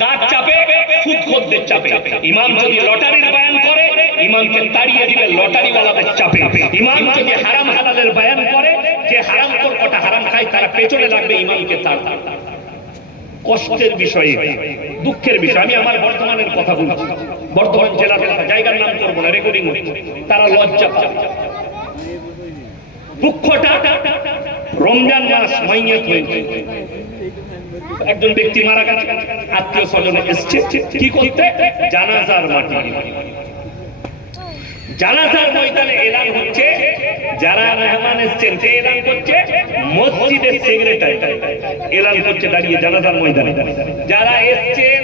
কার চাপে? সুদখোরদের চাপে। ইমাম যদি লটারির বয়ান করে, ইমামকে তাড়িয়ে দিবে লটারিওয়ালাদের চাপে। ইমাম যদি হারাম হালালের বয়ান করে, যে হারামখোর কটা হারাম খায় তারা পেছনে লাগবে ইমামকে তাড়। কষ্টের বিষয়, দুঃখের বিষয়। আমি আমার বর্তমানের কথা বলছি, বর্তমান জেলার কথা, জায়গার নাম করবো না, রেকর্ডিং হচ্ছে। তারা লজ্জা পাবে। দুঃখটা রমজান মাস মাইয়াত হয়েছে, একজন ব্যক্তি মারা গেছে, আত্মীয় স্বজনে এসছে কি করতে? জানাজার মাটি। জানাজার ময়দানে এলান হচ্ছে, যারা মেহমান এসছেন কে এলান করছে? মসজিদের সেক্রেটারি এলান করছে দাঁড়িয়ে জানাজার ময়দানে। যারা এসছেন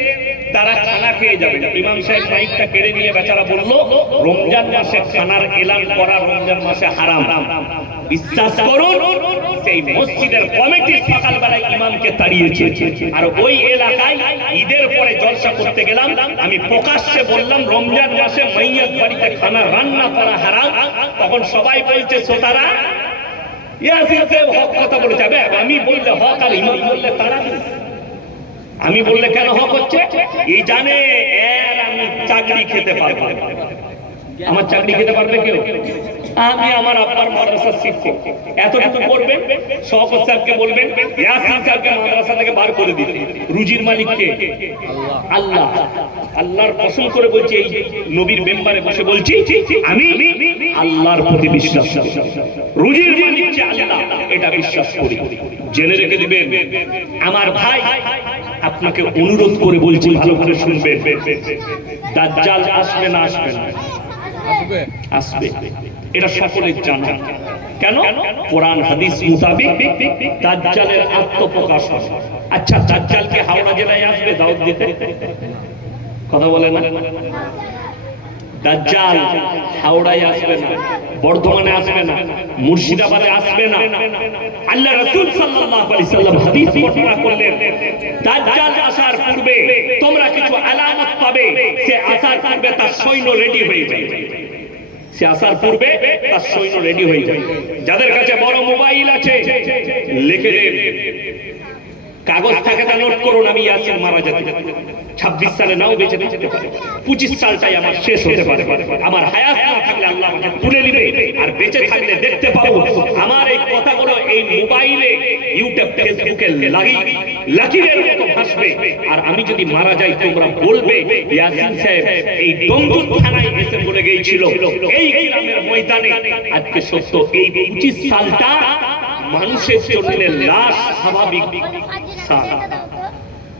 তারা খানা খেয়ে যাবে। ইমাম সাহেব মাইকটা কেড়ে নিয়ে বেচারা বললো, রমজান মাসে খানার এলান করা রমজান মাসে হারাম। বিশ্বাস করুন, সেই মসজিদের কমিটি সকালবেলায় ইমামকে তাড়িয়েছে। আর ওই এলাকায় ঈদের পরে জলসা করতে গেলাম, আমি প্রকাশ্যে বললাম রমজান মাসে মাইয়াত বাড়িতে খানা রান্না করা হারাম। তখন সবাই বলছে শ্রোতারা, ইয়াসিন সাহেব হক কথা বলেছে। আমি বললে হক আর ইমাম বললে তারা। আমি বললে কেন হক হচ্ছে? এই জানে এর আমি চাকরি খেতে পারবো। আমার চাকরি খেতে পারবে কেউ? আমি আমার আব্বার মাদ্রাসার শিক্ষক, এতটুকু করবেন, শওকত সাহেবকে বলবেন ইয়াসিন সাহেবকে মাদ্রাসা থেকে বার করে দিতে। রুজির মালিক কে? আল্লাহ। আল্লাহর কসম করে বলছি, এই নবীর মেম্বারে বসে বলছি, আমি আল্লাহর প্রতি বিশ্বাস করি, রুজির মালিক যে আল্লাহ এটা বিশ্বাস করি। জেনে রেখে দিবেন আমার ভাই, আপনাকে অনুরোধ করে বলছি, ভালো করে শুনবেন, দাজ্জাল আসবে না? আসবে না? আসবে, এটা সকলের জানা। কেন? কোরআন হাদিস মোতাবেক দাজ্জালের আত্মপ্রকাশ হবে। আচ্ছা, দাজ্জালকে হাওড়া জেলায় আসবে দাওয়াত দিতে? কথা বলে না? দাজ্জাল হাওড়ায় আসবে না, বর্ধমানে আসবে না, মুর্শিদাবাদে আসবে না। আল্লাহ রাসূল সাল্লাল্লাহু আলাইহি সাল্লাম হাদিস বর্ণনা করলেন, দাজ্জাল আসার পূর্বে তোমরা কিছু আলামত পাবে। সে আসার পূর্বে তার সৈন্য রেডি হয়ে যায়। সে আসার পূর্বে তার সৈন্য রেডি হয়ে যায়। যাদের কাছে বড় মোবাইল আছে লিখে দেন, কাগজ থাকে তা নোট করুন। আমি ইয়াসিন মারা যেতে 26 সালে নাও বেঁচে থাকতে পারে, 25 সালটাই আমার শেষ হতে পারে। আমার হায়াত না থাকলে আল্লাহ আমাকে তুলে নিবে, আর বেঁচে থাকলে দেখতে পাবো আমার এই কথাগুলো এই মোবাইলে, ইউটিউব, ফেসবুকে লাকিরের মতো ভাসবে। আর আমি যদি মারা যাই তোমরা বলবে ইয়াসিন সাহেব এই ডমরুদ থানায় এসে বলে গিয়েছিল এই গ্রামের ময়দানে। আজকে সত্য, এই 25 সালটা মানুষের জন্য লাশ স্বাভাবিক,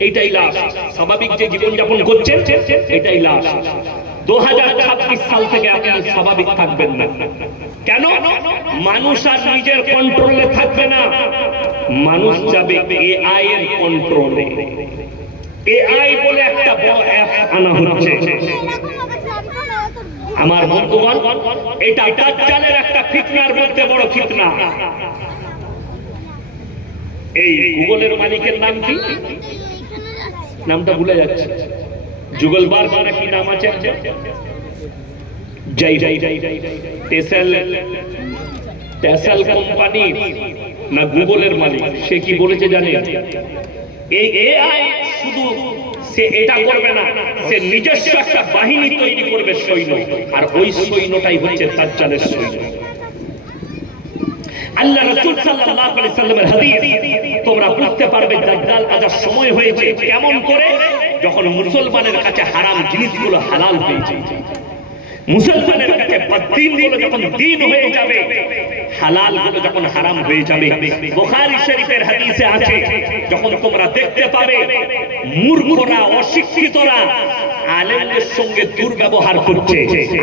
এটাই লাশ স্বাভাবিক যে জীবনযাপন করছেন এটাই লাশ। 2026 সাল থেকে আপনি স্বাভাবিক থাকবেন না। কেন? মানুষ আর নিজের কন্ট্রোলে থাকবে না, মানুষ যাবে এআই এর কন্ট্রোলে। এআই বলে একটা বড় অ্যাপ আনা হচ্ছে। আমার বন্ধুগণ, এটা দাজ্জালের একটা ফিতনার মধ্যে বড় ফিতনা। এই গুগলের মালিকের নাম কি? নামটা ভুলে যাচ্ছে। যুগল বার মানে কি নাম আছে? টেসেল কোম্পানি না গুগলের মালিক? সে কি বলেছে জানেন? এই এআই শুধু সে এটা করবে না, সে নিজস্ব একটা বাহিনী তৈরি করবে, সৈন্য। আর ওই সৈন্যটাই হচ্ছে দাজ্জালের সৈন্য। আল্লাহ রাসূল সাল্লাল্লাহু আলাইহি সাল্লামের হাদিস তোমরা বুঝতে পারবে দাজ্জাল আসার সময় হয়েছে কেমন করে, যখন মুসলমানের কাছে হারাম জিনিসগুলো হালাল হয়ে যাবে, মুসলমানের কাছে বদ্দিনগুলো যখন দ্বীন হয়ে যাবে, হালালগুলো যখন হারাম হয়ে যাবে। বুখারী শরীফের হাদিসে আছে, যখন তোমরা দেখতে পাবে মূর্খরা, অশিক্ষিতরা আলেমদের সঙ্গে দুর্ব্যবহার করছে,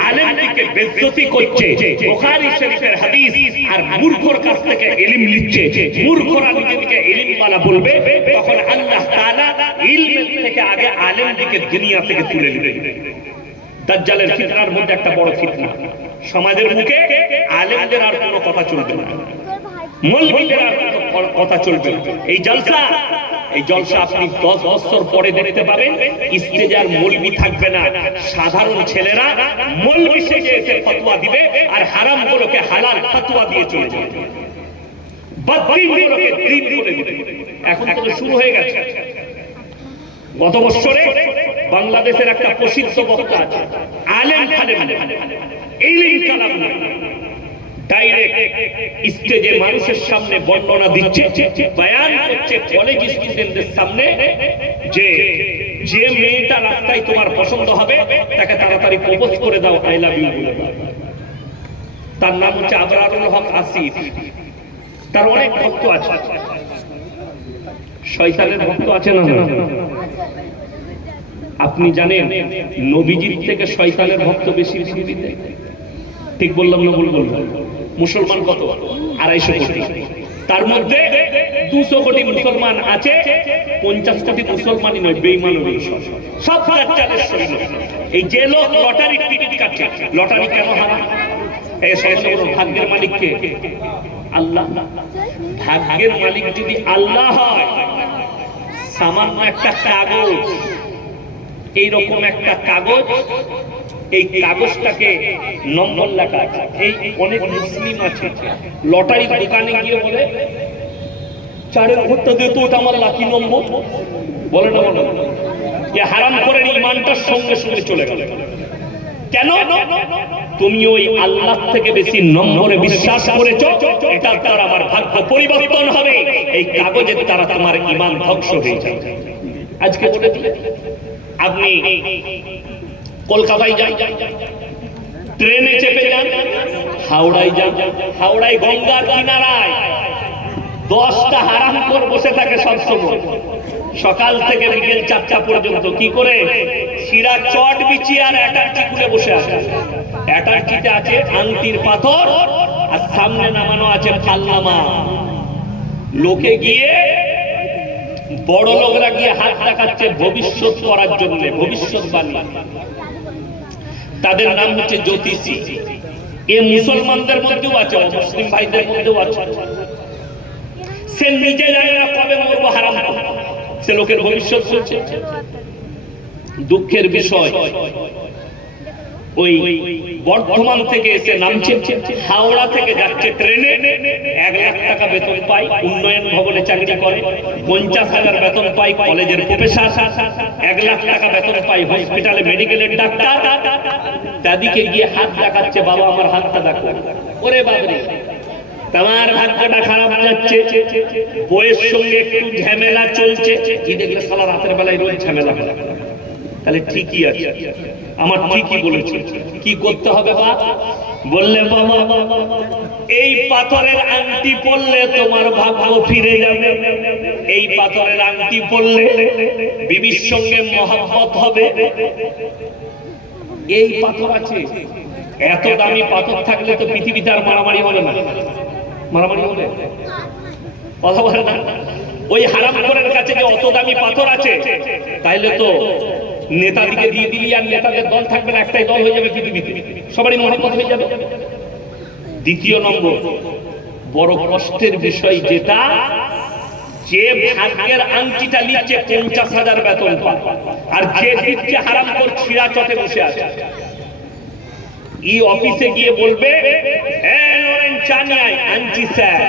আলেমদেরকে বেইজ্জতি করছে, বুখারী শরীফের হাদিস, আর মূর্খর কাছ থেকে ইলম নিচ্ছে, মূর্খরা নিজেকে ইলমওয়ালা বলবে, তখন আল্লাহ তাআলা ইলমের থেকে আগে আলেমদেরকে দুনিয়া থেকে তুলে নেবে। দাজ্জালের ফিতনার মধ্যে একটা বড় ফিতনা, সমাজের মুখে আলেমদের আর কোনো কথা চলবে না, মৌলবীদের আর কোনো কথা চলবে না। এই জলসা আপনি 10 বছর পরে দেখতে পাবেন, স্টেজে আর মৌলবী থাকবে না, সাধারণ ছেলেরা মৌলবী সেজে এসে ফতোয়া দিবে, আর হারামগুলোকে হালাল ফতোয়া দিয়ে চলে যাবে, বদ্দিনগুলোকে দ্বীন করে দিবে। এখন তো শুরু হয়ে গেছে। গত বছরে বাংলাদেশের একটা প্রসিদ্ধ বক্তা আছে আলেম খালেম ইলম কালাম না, ডাইরেক্ট স্টেজে মানুষের সামনে বর্ণনা দিচ্ছে, বয়ান করছে কলেজ স্টুডেন্টদের সামনে যে যে মেয়েটা রাস্তায় তোমার পছন্দ হবে তাকে তাড়াতাড়ি প্রপোজ করে দাও, আই লাভ ইউ বলে দাও। তার নাম হচ্ছে আবরারুল হক আসিফ। তার অনেক ভক্ত আছে। শয়তানের ভক্ত আছে না? আপনি জানেন নবীজির থেকে শয়তানের ভক্ত বেশি পৃথিবীতে? ঠিক বললাম না ভুল বললাম? মুসলমান কত? 250 কোটি। তার মধ্যে 200 কোটি মুসলমান আছে, 50 কোটি মুসলমানই নয়, বেঈমান সব দাজ্জালের সৈন্য। এই যে লোক লটারির টিকিট কাটছে, লটারি কেন হারাম? এই সমস্ত ভাগ্যের মালিক কে? আল্লাহ। ভাগ্যের মালিক যদি আল্লাহ হয়, সামান্য একটা কাগজ, এইরকম একটা কাগজ, এই কাগজটাকে নম্বর লেখা আছে। এই অনেক মুসলিম আছে লটারির দোকানে গিয়ে বলে 4-এর ঘরটা দে তো, ওটা আমার লাকি নম্বর, বলে না বলে যে হারাম করে ইমানটার সঙ্গে সঙ্গে চলে গেল। কেন? তুমি ওই আল্লাহ থেকে বেশি নম্বরে বিশ্বাস করেছো, এটার দ্বারা আমার ভাগ্য পরিবর্তন হবে, এই কাগজের দ্বারা তোমার ঈমান ধ্বংস হয়ে যাবে। আজকে বলে দিই, আপনি কলকাতায় যান, ট্রেনে চেপে যান, হাওড়ায় যান, হাওড়ায় গঙ্গার কিনারায় 10টা হারামখোর বসে থাকে সবসময়, সকাল থেকে বিকেল 4টা পর্যন্ত। কি করে? শিরা চট বিছিয়ে আর অ্যাটার্জি খুলে বসে আছে। অ্যাটার্জিতে আছে আংটির পাথর, আর সামনে নামানো আছে ফাল্লামা। লোকে গিয়ে, বড় লোকরা গিয়ে হাত দেখাচ্ছে ভবিষ্যৎ করার জন্য, ভবিষ্যৎবাণী। তাদের নাম হচ্ছে জ্যোতিষী। এ মুসলমানদের মধ্যেও আছে, মুসলিম ভাইদের মধ্যেও আছে। সে নিজে জানে না কবে মরবো, হারাম সে লোকের ভবিষ্যৎ চলছে। দুঃখের বিষয়, ওই বর্ধমান থেকে এসে নামছে, হাওড়া থেকে যাচ্ছে ট্রেনে, 1 লাখ টাকা বেতন পায়, উন্নয়ন ভবনে চাকরি করে, 50,000 বেতন পায় কলেজের প্রফেসর, 1 লাখ টাকা বেতন পায় হসপিটালে মেডিকেলের ডাক্তার। দাদিকে গিয়ে হাত দেখাচ্ছে, বাবা আমার হাতটা দেখো। ওরে বাবারে, তোমার ভাগ্যটা খারাপ যাচ্ছে, বইয়ের সঙ্গে একটু ঝামেলা চলছে। কি দেখলে সালা রাতের বেলায় রোজ ঝামেলা, তাহলে ঠিকই আছে, আমার ঠিকই বলেছে। কি করতে হবে বা? বললে বাবা এই পাথরের আংটি পরলে তোমার ভাগ্য ফিরে যাবে, এই পাথরের আংটি পরলে বিবির সঙ্গে মহব্বত হবে। এই পাথর আছে, এত দামি পাথর থাকলে তো পৃথিবীতে আর মারামারি হবে না। মারামারি হবে? কথা বলে না? ওই হারামখোরের কাছে যে অত দামি পাথর আছে, তাইলে তো নেতাদিকে দিয়ে দিলি আর নেতাদের দল থাকবে না, একটাই দল হয়ে যাবে পৃথিবীতে, সবারই মহব্বত হয়ে যাবে। দ্বিতীয় নম্বর বড় কষ্টের বিষয় যেটা, যে ভাগ্যের আংটিটা নিচ্ছে 50,000 বেতন পায়, আর যে দিচ্ছে হারামখোর ছিঁড়া চটে বসে আছে। ই অফিসে গিয়ে বলবে আনছি স্যার,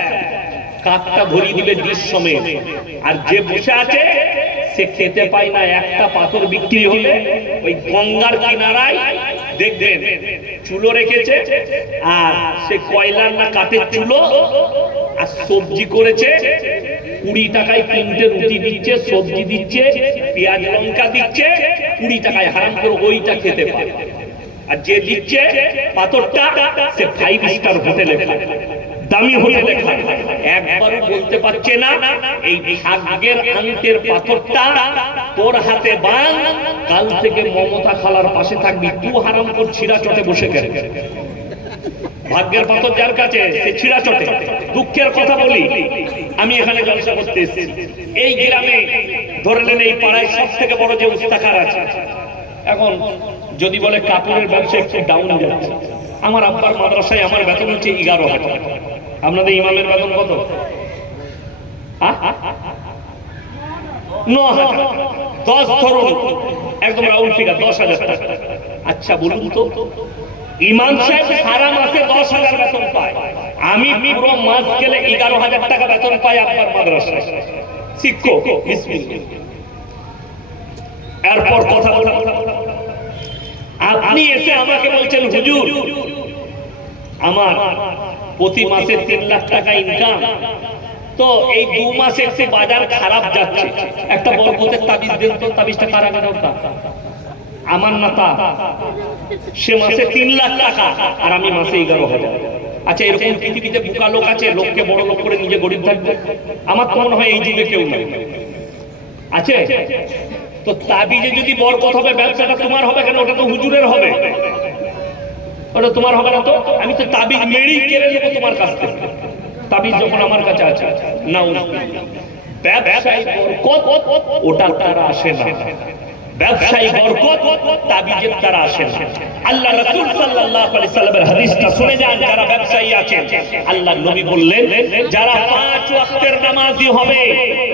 কাকটা ধরিয়ে দিবে ডিশ সমেত, আর যে বসে আছে সে খেতে পায় না। একটা পাথর বিক্রি হলে ওই গঙ্গার কিনারায় দেখবেন চুলো রেখেছে, আর সে কয়লার না কাঠের চুলো, আর সবজি করেছে, 20 টাকায় 3টে রুটি দিচ্ছে, সবজি দিচ্ছে, পেঁয়াজ লঙ্কা দিচ্ছে, 20 টাকায় হারাম করে ওইটা খেতে পায়। আর যে দিচ্ছে পাথরটা, সে 5 স্টার হোটেলে খায়, দামি হোটেলে খায়। একবারও বলতে পারছে না এই ভাগ্যের আংটির পাথরটা তোর হাতে বাঁধ, কাল থেকে মমতা খালার পাশে থাকবি, তুই হারাম কর ছিঁড়া চটে বসে গেল। ভাগ্যের পাথর যার কাছে, সে ছিঁড়া চটে। দুঃখের কথা বলি, আমি এখানে জলসা করতে এসেছি, এই গ্রামে ধরলেন এই পাড়ায় সব থেকে বড় যে উস্তাকার আছে, এখন যদি বলে কাপড়ের ব্যবসা একটু ডাউন যাচ্ছে, আমার আব্বার মাদ্রাসায় আমার বেতন হচ্ছে 11,000। আপনাদের ইমামের বেতন কত? 9,000। 10 ধরুন, একদম রাউন্ড ফিগার 10,000 টাকা। আচ্ছা বলুন তো, ইমাম সাহেব সারা মাসে 10,000 বেতন পায়, আমি পুরো মাস গেলে 11,000 টাকা বেতন পাই আব্বার মাদ্রাসায় শিক্ষক। এরপর কথা বলা, আপনি এসে আমাকে বলছেন হুজুর আমার প্রতি মাসে 3 লাখ টাকা ইনকাম, তো এই 2 মাসে একটু বাজার খারাপ যাচ্ছে, একটা বরকতের তাবিজ দেন তো। তাবিজটা কার আগে দরকার? আমার না তা? সে মাসে 3 লাখ টাকা আর আমি মাসে 11,000। আচ্ছা, এরকম পৃথিবীতে বোকা লোক আছে লোককে বড় লোক করে নিজে গরিব থাকবে? আমার তো মনে হয় এই যুগে কেউ নাই। আছে? তো তাবিজে যদি বরকত হবে, ব্যবসাটা তোমার হবে কেন? ওটা তো হুজুরের হবে, ওটা তোমার হবে না। তো আমি তো তাবিজ মেরেই কেড়ে নেবো তোমার কাছ থেকে, তাবিজ যখন আমার কাছে আছে। না, ব্যবসায়ী বরকত ওটার দ্বারা আসে না, ব্যবসায়ী বরকত তাবিজের দ্বারা আসে না। আল্লাহ রাসূল সাল্লাল্লাহু আলাইহি সাল্লামের হাদিসটা শুনে যান। যারা ব্যবসায়ী আছেন, আল্লাহ নবী বললেন যারা 5 ওয়াক্তের নামাজি হবে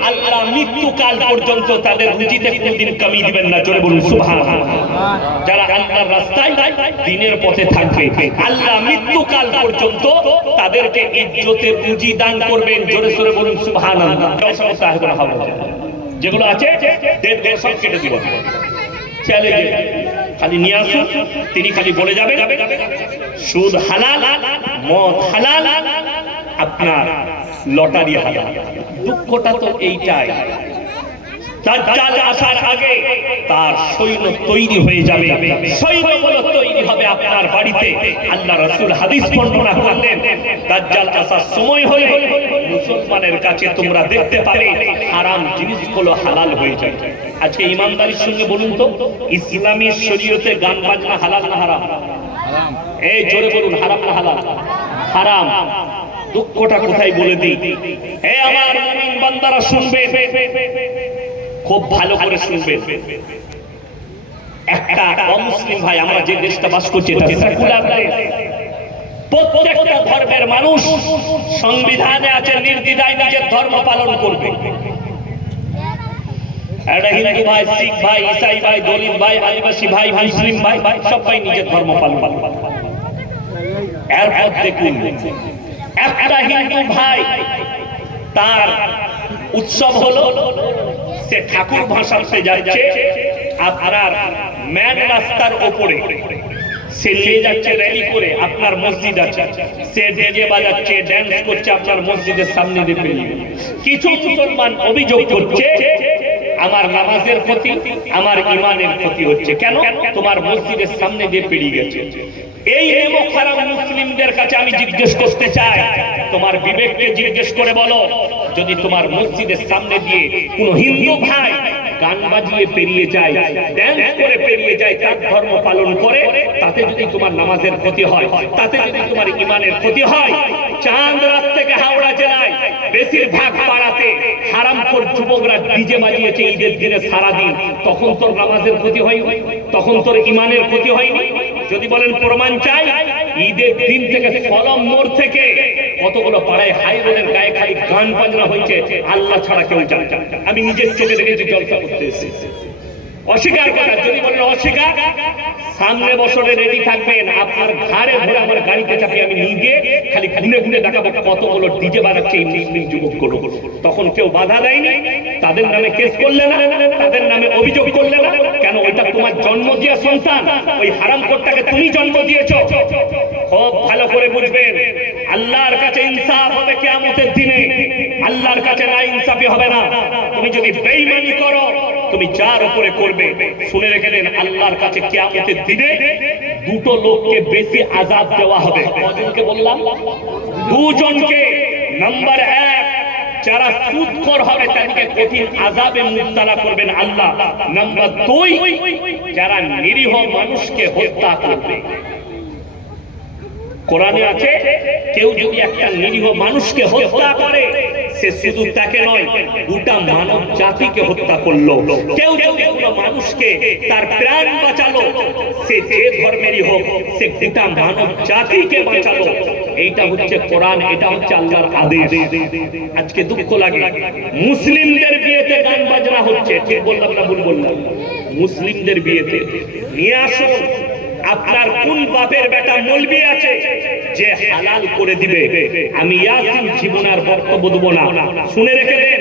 আল্লাহ মৃত্যুকাল পর্যন্ত তাদের রুজিতে কোনদিন কমি দিবেন না। জোরে বলুন সুবহানাল্লাহ। যারা আল্লাহর রাস্তায় দ্বীনের পথে থাকবে আল্লাহ মৃত্যুকাল পর্যন্ত তাদেরকে ইজ্জতের রুজি দান করবেন। জোরে জোরে বলুন সুবহানাল্লাহ। যেগুলো আছে দেড় সব কেটে দিব, চ্যালেঞ্জ খালি নিয়ে আসুন। তিনি খালি বলে যাবেন সুদ হালাল, মদ হালাল, আপনার লটারি হালাল। দুঃখটা তো এইটাই, দাজ্জাল আসার আগে তার সৈন্য তৈরি হয়ে যাবে, সৈন্যগুলো তৈরি হবে আপনার বাড়িতে। আল্লাহ রাসূল হাদিস বর্ণনা করলেন দাজ্জাল আসার সময় হলে মুসলমানের কাছে তোমরা দেখতে পাবে হারাম জিনিসগুলো হালাল হয়ে যায়। আজকে ইমানদারির সঙ্গে বলুন তো, ইসলামী শরীয়তে গান বাজনা হালাল না হারাম? এই জোরে বলুন, হারাম না হালাল? হারাম। দুঃখটা কোথায় বলে দিই, হে আমার মুমিন বান্দারা শুনবেন, খুব ভালো করে শুনবেন। একটা অমুসলিম ভাই, আমরা যে দেশটা বাস করছি এটা সেকুলার দেশ, প্রত্যেকটা ধর্মের মানুষ সংবিধানে আছে নির্দ্বিধায় নিজের ধর্ম পালন করবে। একটা হিন্দু ভাই, শিখ ভাই, ইসাই ভাই, দলিত ভাই, আদিবাসী ভাই, মুসলিম ভাই, সবাই নিজের ধর্ম পালন করবে। এরপর দেখুন একটা হিন্দু ভাই তার উৎসব হলো, সে ঠাকুর ভাসাতে যাচ্ছে আপনার মেন রাস্তার ওপরে, সে নিয়ে যাচ্ছে র্যালি করে, আপনার মসজিদ আছে, সে ডিজে বাজাচ্ছে, ড্যান্স করছে আপনার মসজিদের সামনে দিয়ে পেরিয়ে। কিছু মুসলমান অভিযোগ করছে আমার নামাজের ক্ষতি, আমার ইমানের ক্ষতি হচ্ছে। কেন? তোমার মসজিদের সামনে দিয়ে পেরিয়ে গেছে। এই নেমক হারাম মুসলিমদের কাছে আমি জিজ্ঞেস করতে চাই, তোমার বিবেককে জিজ্ঞেস করে বলো, যদি তোমার মসজিদের সামনে দিয়ে কোন হিন্দু ভাই গান বাজিয়ে পেরিয়ে যায়, ড্যান্স করে পেরিয়ে যায়, তার ধর্ম পালন করে, তাতে যদি তোমার নামাজের ক্ষতি হয়, তাতে যদি তোমার ইমানের ক্ষতি হয়, চাঁদ রাত থেকে হাওড়া জেলায় বেশিরভাগ পাড়াতে হারামখোর যুবকরা ডিজে বাজিয়েছে ঈদের দিনে সারাদিন, তখন তোর নামাজের ক্ষতি হয়, তখন তোর ইমানের ক্ষতি হয়নি? যদি বলেন প্রমাণ চাই, ঈদের দিন থেকে সলম মোড় থেকে কতগুলো পাড়ায় হাই রোডের গায়ে খালি গান বাজনা হয়েছে, আল্লাহ ছাড়া কেউ জানে না। আমি নিজের চোখে দেখেছি, জলসা করতে এসেছি। অস্বীকার কথা, যদি বলেন অস্বীকার, সামনে বছরে রেডি থাকবেন, আপনার ঘাড়ে ধরে আমার গাড়িতে চাপিয়ে আমি নিজে খালি ঘুরে ঘুরে দেখাবো কতগুলো ডিজে বাজাচ্ছে এই মুসলিম যুবকগুলো। তখন কেউ বাধা দেয়নি, তাদের নামে কেস করলে না, তাদের নামে অভিযোগ করলে না। কেন? ওইটা তোমার জন্ম দেওয়া সন্তান, ওই হারামখোরটাকে তুমি জন্ম দিয়েছো। খুব ভালো করে বুঝবেন, আল্লাহর কাছে ইনসাফ হবে কিয়ামতের দিনে, আল্লাহর কাছে না ইনসাফি হবে না। তুমি যদি বেঈমানি করো, তুমি যার উপরে করবে, শুনে রেখে দেন, আল্লাহর কাছে কিয়ামতের দিনে দুটো লোককে বেশি আযাব দেওয়া হবে। কজনকে বললাম? দুজনকে। নাম্বার 1, যারা সুদখোর হবে তাদেরকে কঠিন আযাবে মুবতালা করবেন আল্লাহ। নাম্বার 2, যারা নিরীহ মানুষকে হত্যা করবে। কোরআনে আছে, কেউ যদি একটা নিরীহ মানুষকে হত্যা করে, সে শুধু তাকে নয়, গোটা মানব জাতিকে হত্যা করলো। কেউ যদি কোনো মানুষকে তার প্রাণ বাঁচালো, সে যে ধর্মেরই হোক, সে গোটা মানব জাতিকে বাঁচালো। এইটা হচ্ছে কোরআন, এটা হচ্ছে আল্লাহর আদেশ। আজকে দুঃখ লাগে, মুসলিমদের বিয়েতে গান বাজনা হচ্ছে। ঠিক বললাম না ভুল বললাম? মুসলিমদের বিয়েতে নিয়ে আসুন, আপনার কোন বাপের বেটা মৌলবি আছে যে হালাল করে দিবে? আমি ইয়াসিন জীবনার বক্তব্য দেব না, শুনে রেখে দেন।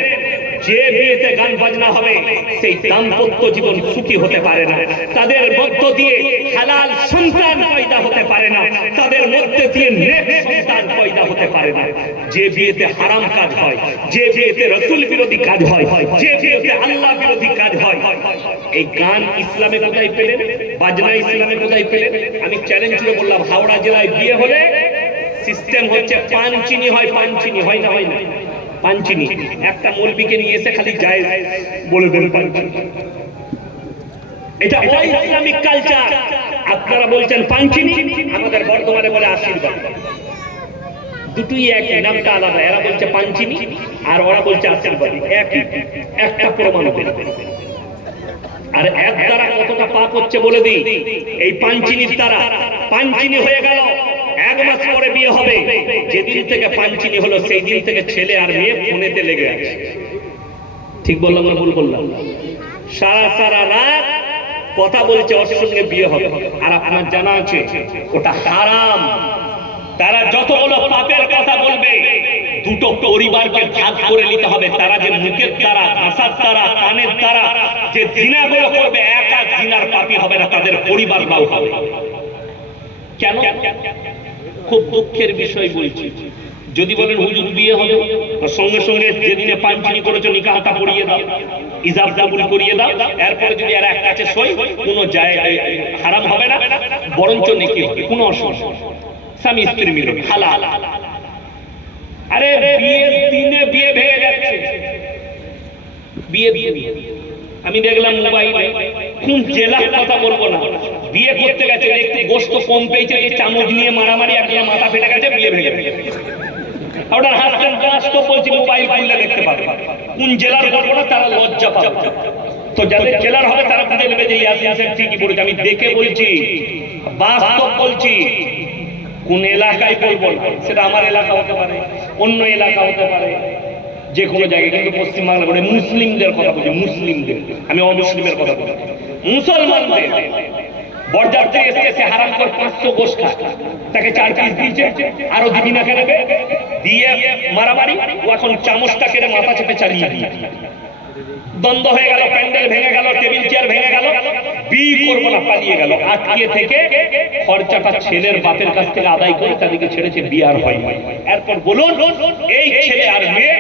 যে বিয়েতে গান বাজনা হবে সেই দাম্পত্য জীবন সুখী হতে পারে না, তাদের মধ্য দিয়ে হালাল সন্তান পয়দা হতে পারে না, তাদের মধ্যে দিয়ে নেক সন্তান পয়দা হতে পারে না। যে বিয়েতে হারাম কাজ হয়, যে বিয়েতে রাসূল বিরোধী কাজ হয়, যে বিয়েতে আল্লাহ বিরোধী কাজ হয়, এই গান ইসলামে কোথায় পেলেন? বাজনা ইসলামে কোথায় পেলেন? আমি চ্যালেঞ্জ করে বললাম, হাওড়া জেলায় বিয়ে হলে সিস্টেম হচ্ছে পানচিনি হয়, পানচিনি হয় না, হয় না পানচিনি। একটা মৌলবীকে নিয়ে এসে খালি যায় বলে দেন পানচিনি। এটা ইসলামিক কালচার। আপনারা বলছেন পানচিনি, আমাদের বর্তমানে বলে আশীর্বাদ। দুটোই একই, নামটা আলাদা। এরা বলছে পানচিনি আর ওরা বলছে আশীর্বাদ, একই, একটা প্রমাণ দেন। আর এক দ্বারা কতটা পাপ হচ্ছে বলে দিই। এই পানচিনির দ্বারা পানচিনি হয়ে গেল, 1 মাস পরে বিয়ে হবে, যেদিন থেকে পানচিনি হলো সেই দিন থেকে ছেলে আর মেয়ে ফোনেতে লেগে আছে। ঠিক বললাম না ভুল বললাম? সারা রাত কথা বলছে, ওর সঙ্গে বিয়ে হবে। আর আপনার জানা আছে ওটা হারাম। তারা যতগুলো পাপের কথা বলবে, দুটো পরিবারকে ভাগ করে নিতে হবে। তারা যে মুখের দ্বারা, ভাষার দ্বারা, কানের দ্বারা যে জিনাগুলো করবে, একা জিনার পাপী হবে না, তাদের পরিবাররাও হবে। কেন? খুব দুঃখের বিষয় বলছি। যদি বলেন হুজুর বিয়ে হবে, সঙ্গে সঙ্গে যেদিনে পানচিনি করেছো নিকাহটা পড়িয়ে দাও, ইজাব কাবুল করিয়ে দাও, এরপরে যদি আর এক কাছে সই, কোনো হারাম হবে না, বরঞ্চ নেকি হবে, কোনো অসুবিধা। স্বামী স্ত্রী মিলন হালাল। আরে বিয়ের দিনে বিয়ে ভেঙে যাচ্ছে। বিয়ে আমি দেখলাম মোবাইলে, কোন জেলার কথা বলবো না, বিয়ে করতে গেছে, একটু গোস্ত কম পেয়েছে, যে চামচ নিয়ে মারামারি, একজন মাথা ফেটে গেছে, বিয়ে ভেঙে গেছে। ওটার হাজবেন্ড বাস্তব বলছি, মোবাইল খুললে দেখতে পাবে। কোন জেলার বলবো না, তারা লজ্জা পাবে। তো যাদের জেলার হবে তারা বুঝে নেবে যে ইয়াসিন সাহেব ঠিকই বলেছে। আমি দেখে বলছি, বাস্তব বলছি। কোন এলাকায় বলবো না, সেটা আমার এলাকা হতে পারে, অন্য এলাকা হতে পারে, যে কোনো জায়গায়। কিন্তু পশ্চিমবাংলা বলে মুসলিমদের কথা বলছি, মুসলিমদের, আমি অমুসলিমের কথা বলছি। মুসলমানদের বরযাত্রী এসেছে, হারাম করে 500 গোশ খায়, তাকে 4 পিস দিয়েছে, আরো দিবি না কেন দিয়ে মারামারি। ও এখন চামচটা কেটে মাথা চেপে চালিয়ে দিয়ে দ্বন্দ্ব হয়ে গেল, প্যান্ডেল ভেঙে গেল, টেবিল চেয়ার ভেঙে গেল, বিয়ে করবো না, পালিয়ে গেল। আটকিয়ে থেকে খরচাটা ছেলের বাপের কাছ থেকে আদায় করে তাদেরকে ছেড়েছে, বিয়ে আর হয়। এরপর বলুন, এই ছেলে আর মেয়ে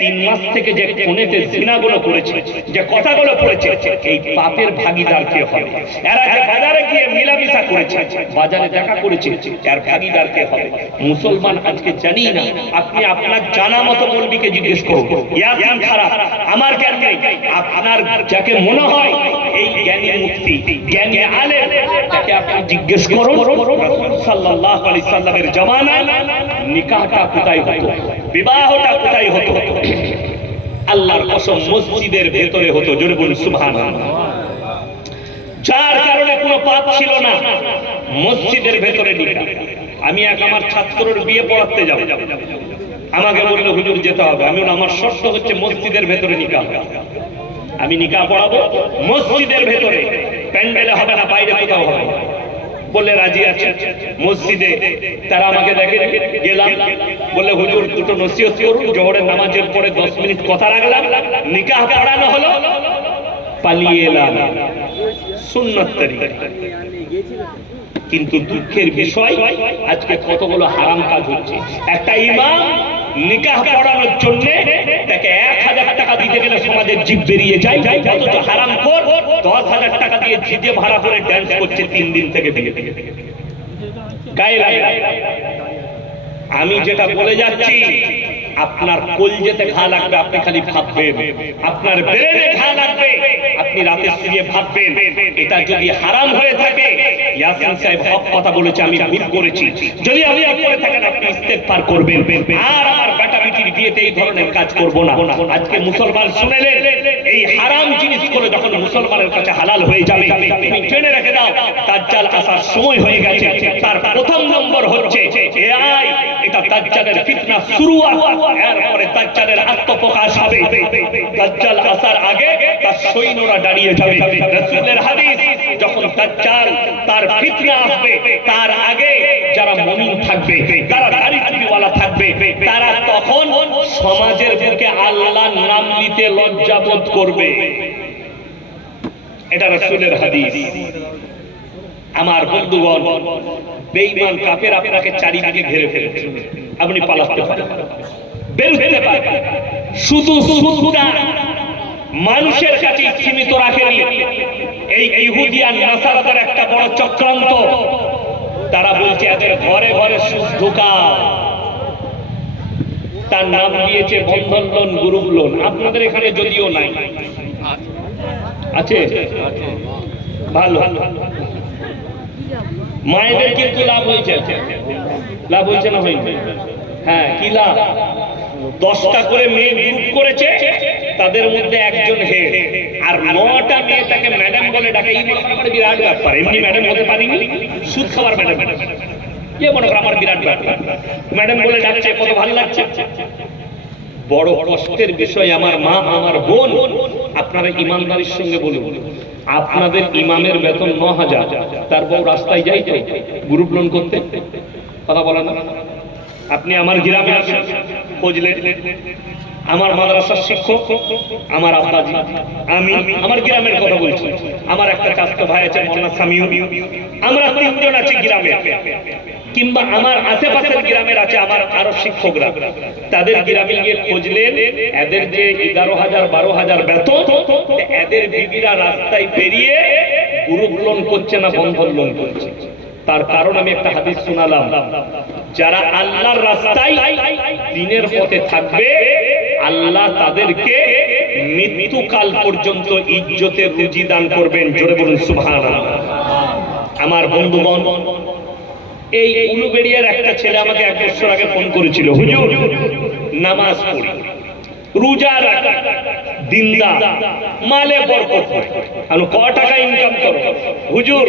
3 মাস থেকে যে ফোনেতে জিনাগুলো করেছে, যে কথাগুলো পড়েছে, এই পাপের ভাগীদার কে হবে? এরা যে বাজারে গিয়ে মিলামিশা করেছে, বাজারে দেখা করেছে, এর ভাগীদার কে হবে? মুসলমান আজকে জানি না। আপনি আপনার জানা মতো মৌলবীকে জিজ্ঞেস করুন, ইয়াসিন খারাপ, আমার জ্ঞান নেই। আপনার যাকে মনে হয় এই জ্ঞানী মুফতি, জ্ঞানী আলেম, তাকে আপনি জিজ্ঞেস করুন, রাসূল সাল্লাল্লাহু আলাইহি সাল্লামের জামানায় নিকাহটা কোথায় হতো, বিবাহটা কোথায় হতো? আল্লাহর কসম, মসজিদের ভেতরে হতো। জোরে বলুন সুবহানাল্লাহ। যার কারণে কোনো পাপ ছিল না, মসজিদের ভেতরে নিকাহ। আমি আমার ছাত্রের বিয়ে পড়াতে যাব, আমাকে বললো হুজুর যেতে হবে। আমি আমার শর্ত হচ্ছে মসজিদের ভেতরে নিকাহ। আমি নিকাহ পড়াবো মসজিদের ভেতরে, প্যান্ডেলে হবে না, বাইরে কোথাও হবে। বলে রাজি আছে মসজিদে। তারা আমাকে দেখে, গেলাম, বলে হুজুর দুটো নসিহত করুন। জোহরের নামাজের পরে 10 মিনিট কথা রাখলাম, নিকাহ পড়ানো হলো, পালিয়ে এলাম সুন্নত তরিকা। কিন্তু দুঃখের বিষয়, আজকে কতগুলো হারাম কাজ হচ্ছে। একটা ইমাম নিকাহ পড়ানোর জন্য তাকে 1000 টাকা দিতে গেলে সমাজের জিভ বেরিয়ে যায়, অথচ হারামখোর 10,000 টাকা দিয়ে জিজে ভাড়া করে ড্যান্স করছে 3 দিন থেকে বিয়ে গায়ে লাগে। আমি যেটা বলে যাচ্ছি, আপনার কলজেতে ঘা লাগবে, আপনি খালি ভাববেন, আপনার ব্রেনে ঘা লাগবে, আপনি রাতে শুয়ে ভাববেন, এটা যদি হারাম হয়ে থাকে, ইয়াসিন সাহেব হক কথা বলেছে, আমি ভুল করেছি, যদি আমি করে থাকেন আপনি ইস্তেগফার করবেন, আর আমার বেটা বেটির বিয়েতে এই ধরনের কাজ করব না। আজকে মুসলমান শুনেলেন, এই হারাম জিনিস করে যখন মুসলমানের কাছে হালাল হয়ে যাবে, তুমি জেনে রেখে দাও, দাজ্জাল আসার সময় হয়ে গেছে। তার প্রথম নম্বর হচ্ছে এআই, এটা দাজ্জালের ফিতনা শুরু, এরপরে দাজ্জালের আত্মপ্রকাশ হবে। দাজ্জাল আসার আগে তার সৈন্যরা দাঁড়িয়ে যাবে। রাসূলের হাদিস, যখন দাজ্জাল তার ফিতনা আসবে, তার আগে যারা মুমিন থাকবে, যারা দাড়ি টুপিওয়ালা থাকবে, তারা তখন সমাজের বুকে আল্লাহর নাম নিতে লজ্জা বোধ করবে। এটা রাসূলের হাদিস। আমার বন্ধুগণ, বেঈমান কাফের আপনাকে চারিদিকে ঘিরে ফেলেছে, আপনি পালাতে পারেন, বের হতে পারেন। শুধু সুদটা মানুষের কাছে সীমিত রাখেনি, এই ইহুদি আর নাসারাদের একটা বড় চক্রান্ত। তারা বলছে এদের ঘরে ঘরে সুদ ঢোকাও, তার নাম দিয়েছে বন্ধন লোন, গ্রুপ লোন। আপনাদের এখানে যদিও নাই, আছে ভালো। মায়েদের কিন্তু লাভ হয়েছে, লাভ হয়েছে না হয়নি? হ্যাঁ, কি লাভ? 10টা করে মেয়ে গ্রুপ করেছে, তাদের মধ্যে একজন হেড, আর 9টা মেয়ে তাকে ম্যাডাম বলে ডাকে। এই মনে করে বিরাট ব্যাপার, এমনি ম্যাডাম হতে পারিনি, সুদ খাবার ম্যাডাম। এ মনে করে আমার বিরাট ব্যাপার, ম্যাডাম বলে ডাকছে, কত ভালো লাগছে। বড় কষ্টের বিষয় আমার মা, আমার বোন, আপনারা ইমানদারির সঙ্গে বলুন, আপনাদের ইমামের বেতন 9,000, তার বউ রাস্তায় যাই তো গ্রুপ লোন করতে, কথা বলেন না। আপনি আমার গ্রামে আসেন, খোঁজলেন, আমার মাদ্রাসার শিক্ষক আমার আব্বাজি, আমি আমার গ্রামের কথা বলছি। আমার একটা চাচাতো ভাই আছে মোহাম্মদ সামিউ, আমরা 3 জন আছি গ্রামে, কিংবা আমার আশেপাশের গ্রামের আছে আমার আরো শিক্ষকরা। তাদের গ্রামে গিয়ে খোঁজলেন, এদের যে 11,000 12,000 বেতন, এদের বিবিরা রাস্তায় বেরিয়ে গ্রুপ লোন করছে না বন্ধন লোন করছে। তার কারণ আমি একটা হাদিস শোনালাম, যারা আল্লাহর রাস্তায় দ্বীনের পথে থাকবে, আল্লাহ তাদেরকে মৃত্যুকাল পর্যন্ত ইজ্জতের রুজি দান করবেন। জোরে বলুন সুবহানাল্লাহ। আমার বন্ধুগণ, এই উলুবেড়িয়ার একটা ছেলে আমাকে 1 বছর আগে ফোন করেছিল, হুজুর নামাজ পড়ি, রোজা রাখি, দিনদার, মালে বরকত হয়, আমি ক টাকা ইনকাম করো? হুজুর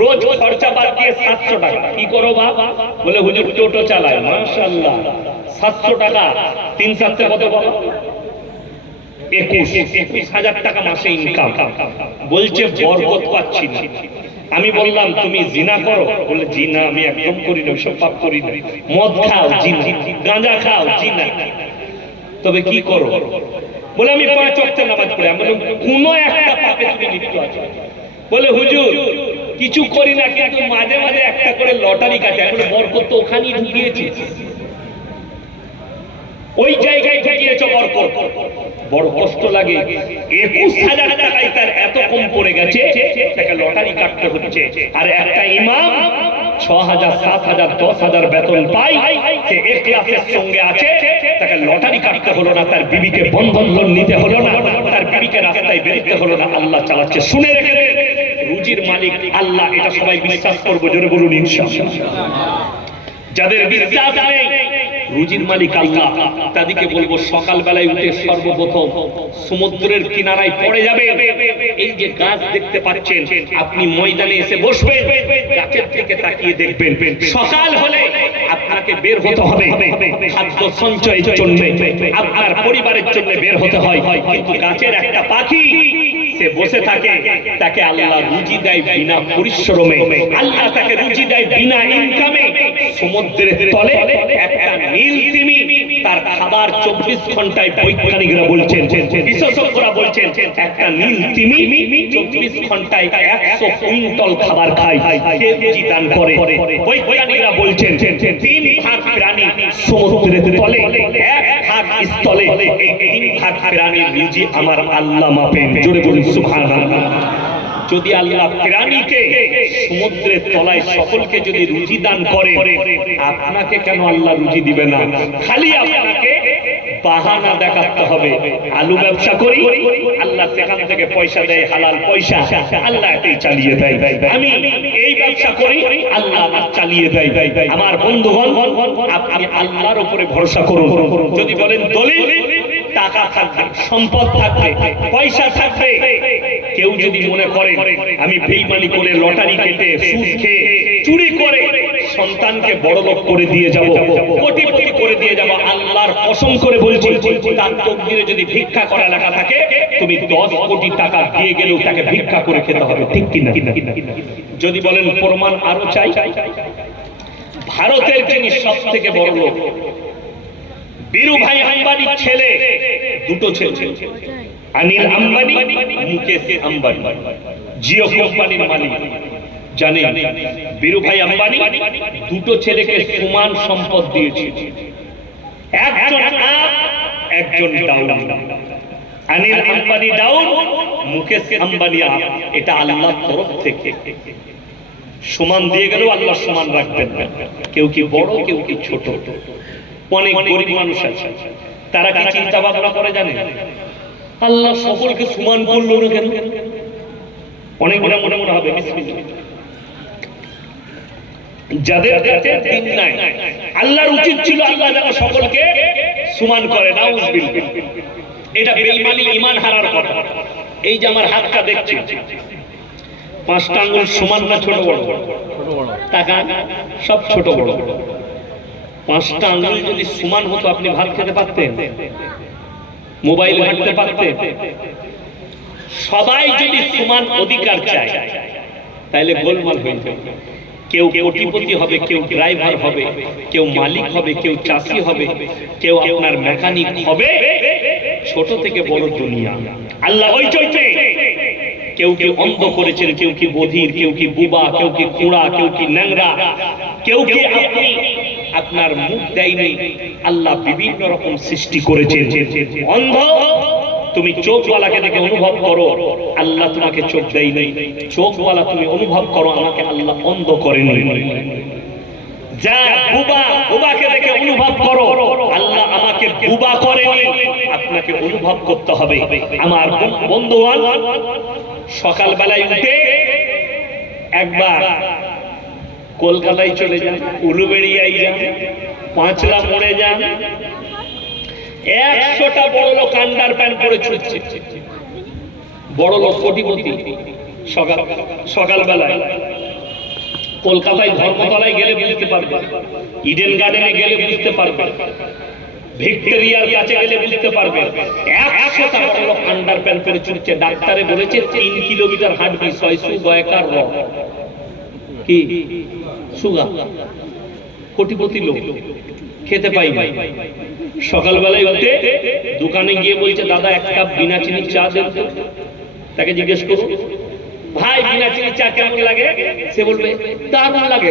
রোজ খরচা বাদ দিয়ে 700 টাকা। কি করো বাবা? বলে হুজুর টোটো চালায়। মাশাআল্লাহ, 700 টাকা 3/7 কত বাবা? 21,000 টাকা মাসে ইনকাম। বলছে বরকত পাচ্ছি না। আমি বললাম তুমি জিনা করো? বলে জিনা আমি একদম করি না, সব পাপ করি না। মদ খাও? জিনা। গাঁজা খাও? জিনা। তবে কি করো? বলে আমি 5 ওয়াক্ত নামাজ পড়ি। আমি বললাম কোন একটা পাপে তুমি লিপ্ত আছো? বলে হুজুর কিছু করি না, কিন্তু মাঝে মাঝে একটা করে লটারি কাটে। এখন বরকত তো ওখানেই ঢুকিয়েছি, ওই জায়গায় ঢুকিয়েছ বরকত। বড় কষ্ট লাগে। 21,000 টাকায় তার এত কম পড়ে গেছে, তাকে লটারি কাটতে হচ্ছে। আর একটা ইমাম 6,000 7,000 10,000 বেতন পায়, সে ইখলাসের সঙ্গে আছে, তাকে লটারি কাটতে হলো না, তার বিবিকে বন্ধন লোন নিতে হলো না, তার বিবিকে রাস্তায় বেরোতে হলো না। আল্লাহ চালাচ্ছে। শুনে রেখে দেন, রুজির মালিক আল্লাহ, এটা সবাই বিশ্বাস করবো। জোরে বলুন ইনশাআল্লাহ। যাদের বিশ্বাস নেই রুজির মালিক আল্লাহ, তাদেরকে বলবো সকাল বেলায় উঠে সর্বপ্রথম সমুদ্রের কিনারায় পড়ে যাবে। এই যে গাছ দেখতে পাচ্ছেন, আপনি ময়দানে এসে বসবেন, গাছের দিকে তাকিয়ে দেখবেন। সকাল হলে আপনাকে বের হতে হবে খাদ্য সঞ্চয়ের জন্য, আপনার পরিবারের জন্য বের হতে হয়। কিন্তু গাছের একটা পাখি সে বসে থাকে, তাকে আল্লাহ রুজি দেয় বিনা পরিশ্রমে, আল্লাহ তাকে রুজি দেয় বিনা ইনকামে। সমুদ্রের তলে একটা নীল তিমি, তার খাবার 24 ঘন্টায়, বৈজ্ঞানিকরা বলছেন, বিশেষজ্ঞরা বলছেন, একটা নীল তিমি 24 ঘন্টায় 100 কুইন্টাল খাবার খায়। কে রুজি দান করে? বৈজ্ঞানিকরা বলছেন 3 ভাগ প্রাণী সমুদ্রের তলে, 1 ভাগ স্থলে। এই 3 ভাগ প্রাণীর রুজি আমার আল্লাহ মাপেন। জোরে বলুন সুবহানাল্লাহ। যদি আল্লাহ প্রাণীকে সমুদ্রের তলায় সকলকে যদি রুজি দান করে, আপনাকে কেন আল্লাহ রুজি দিবে না? খালি আপনাকে বাহানা দেখাতে হবে। আলু ব্যবসা করি, আল্লাহ সেখান থেকে পয়সা দেয়, হালাল পয়সা, আল্লাহ এতেই চালিয়ে দেয়। আমি এই ব্যবসা করি, আল্লাহ চালিয়ে দেয়। আমার বন্ধুগণ, আপনি আল্লাহর উপরে ভরসা করুন। যদি বলেন দলিল, টাকা থাকবে, সম্পদ থাকবে, পয়সা থাকবে, কেউ যদি মনে করে আমি বেঈমানি করে, লটারি কেটে, সুদ খেয়ে, চুরি করে সন্তানকে বড়লোক করে দিয়ে যাব, কোটিপতি করে দিয়ে যাব, আল্লাহর কসম করে বলছি, তার তকদিরে যদি ভিক্ষা করা লেখা থাকে, তুমি 10 কোটি টাকা দিয়ে গেলেও তাকে ভিক্ষা করে খেতে হবে। ঠিক কিনা? যদি বলেন প্রমাণ আরো চাই, ভারতের যিনি সব থেকে বড় লোক, বীরুভাই আম্বানির ছেলে, দুটো ছেলে, অনিল আম্বানি, মুকেশ আম্বানি, জিও কোম্পানির মালিক। জানেন বীরুভাই আম্বানি দুটো ছেলেকে সমান সম্পদ দিয়েছে, একজন আপ একজন down. Anil Ambani down, Mukesh Ambani up. এটা আল্লাহর তরফ থেকে সমান দিয়ে গেল, আল্লাহ সমান রাখবেন না। কেউ কি বড়, কেউ কি ছোট। অনেক গরিব মানুষ আছে, তারা কি চিন্তা ভাবনা করে জানে, আল্লাহ সকলকে সমান করলো না কেন? অনেক মনে মনে হবে যাদের কাছে দিন নাই, আল্লাহর উচিত ছিল আল্লাহ যেন সকলকে সমান করে। নাউজুবিল্লাহ, এটা বেঈমানি, ঈমান হারার কথা। এই যে আমার হাতটা দেখছি, 5টা আঙ্গুল সমান না ছোট বড়? টাকা সব ছোট বড়। 5টা আঙ্গুল যদি সমান হতো, আপনি ভাত খেতে পারতেন, মোবাইল ঘাঁটতে পারতেন। সবাই যদি সমান অধিকার চায়, তাহলে গোলমাল হয়ে যাবে। কেউ কোটিপতি হবে, কেউ ড্রাইভার হবে, কেউ মালিক হবে, কেউ চাষি হবে, কেউ আপনার মেকানিক হবে। ছোট থেকে বড় দুনিয়া আল্লাহ ওই চলছে। কেউ কি অন্ধ করেছেন, কেউ কি বধির, কেউ কি বুবা, কেউ কি কুঁড়া, কেউ কি ন্যাংরা, কেউ কি আপনি আপনার মুখ দেয়নি। আল্লাহ বিভিন্ন রকম সৃষ্টি করেছেন। অন্ধ, তুমি চোখওয়ালাকে দেখে অনুভব করো, আল্লাহ তোমাকে চোখ দেয়নি। চোখওয়ালা তুমি অনুভব করো, আমাকে আল্লাহ অন্ধ করেনি। যা বুবা, বুবাকে দেখে অনুভব করো, আল্লাহ আমাকে বুবা করেনি। আপনাকে অনুভব করতে হবে। আমার বন্ধুগণ, সকালবেলায় উঠে একবার কলকাতায় চলে যান, উলুবেড়িয়ায় যান, পাঁচলা মোড়ে যান, 100টা বড় লোক আন্ডার প্যান্ট পরে ছুটছে। বড় লোক কোটিপতি। সকালবেলায় কলকাতায় ধর্মতলায় গেলে বুঝতে পারবে, ইডেন গার্ডেনে গেলে বুঝতে পারবে, ভিক্টোরিয়ার কাছে গেলে বুঝতে পারবে, 100টা বড় লোক আন্ডার প্যান্ট পরে ছুটছে। ডাক্তারে বলেছে 3 কিলোমিটার হাঁটবি, 600 গয়কার রক। কি সুগার? কোটিপতি লোক, খেতে পাই নাই। সকালবেলায় উঠে দোকানে গিয়ে বলছে, দাদা 1 কাপ বিনা চিনির চা দেন তো। তাকে জিজ্ঞেস করো, ভাই বিনা চিনির চা কেমন লাগে? সে বলবে দারুণ লাগে।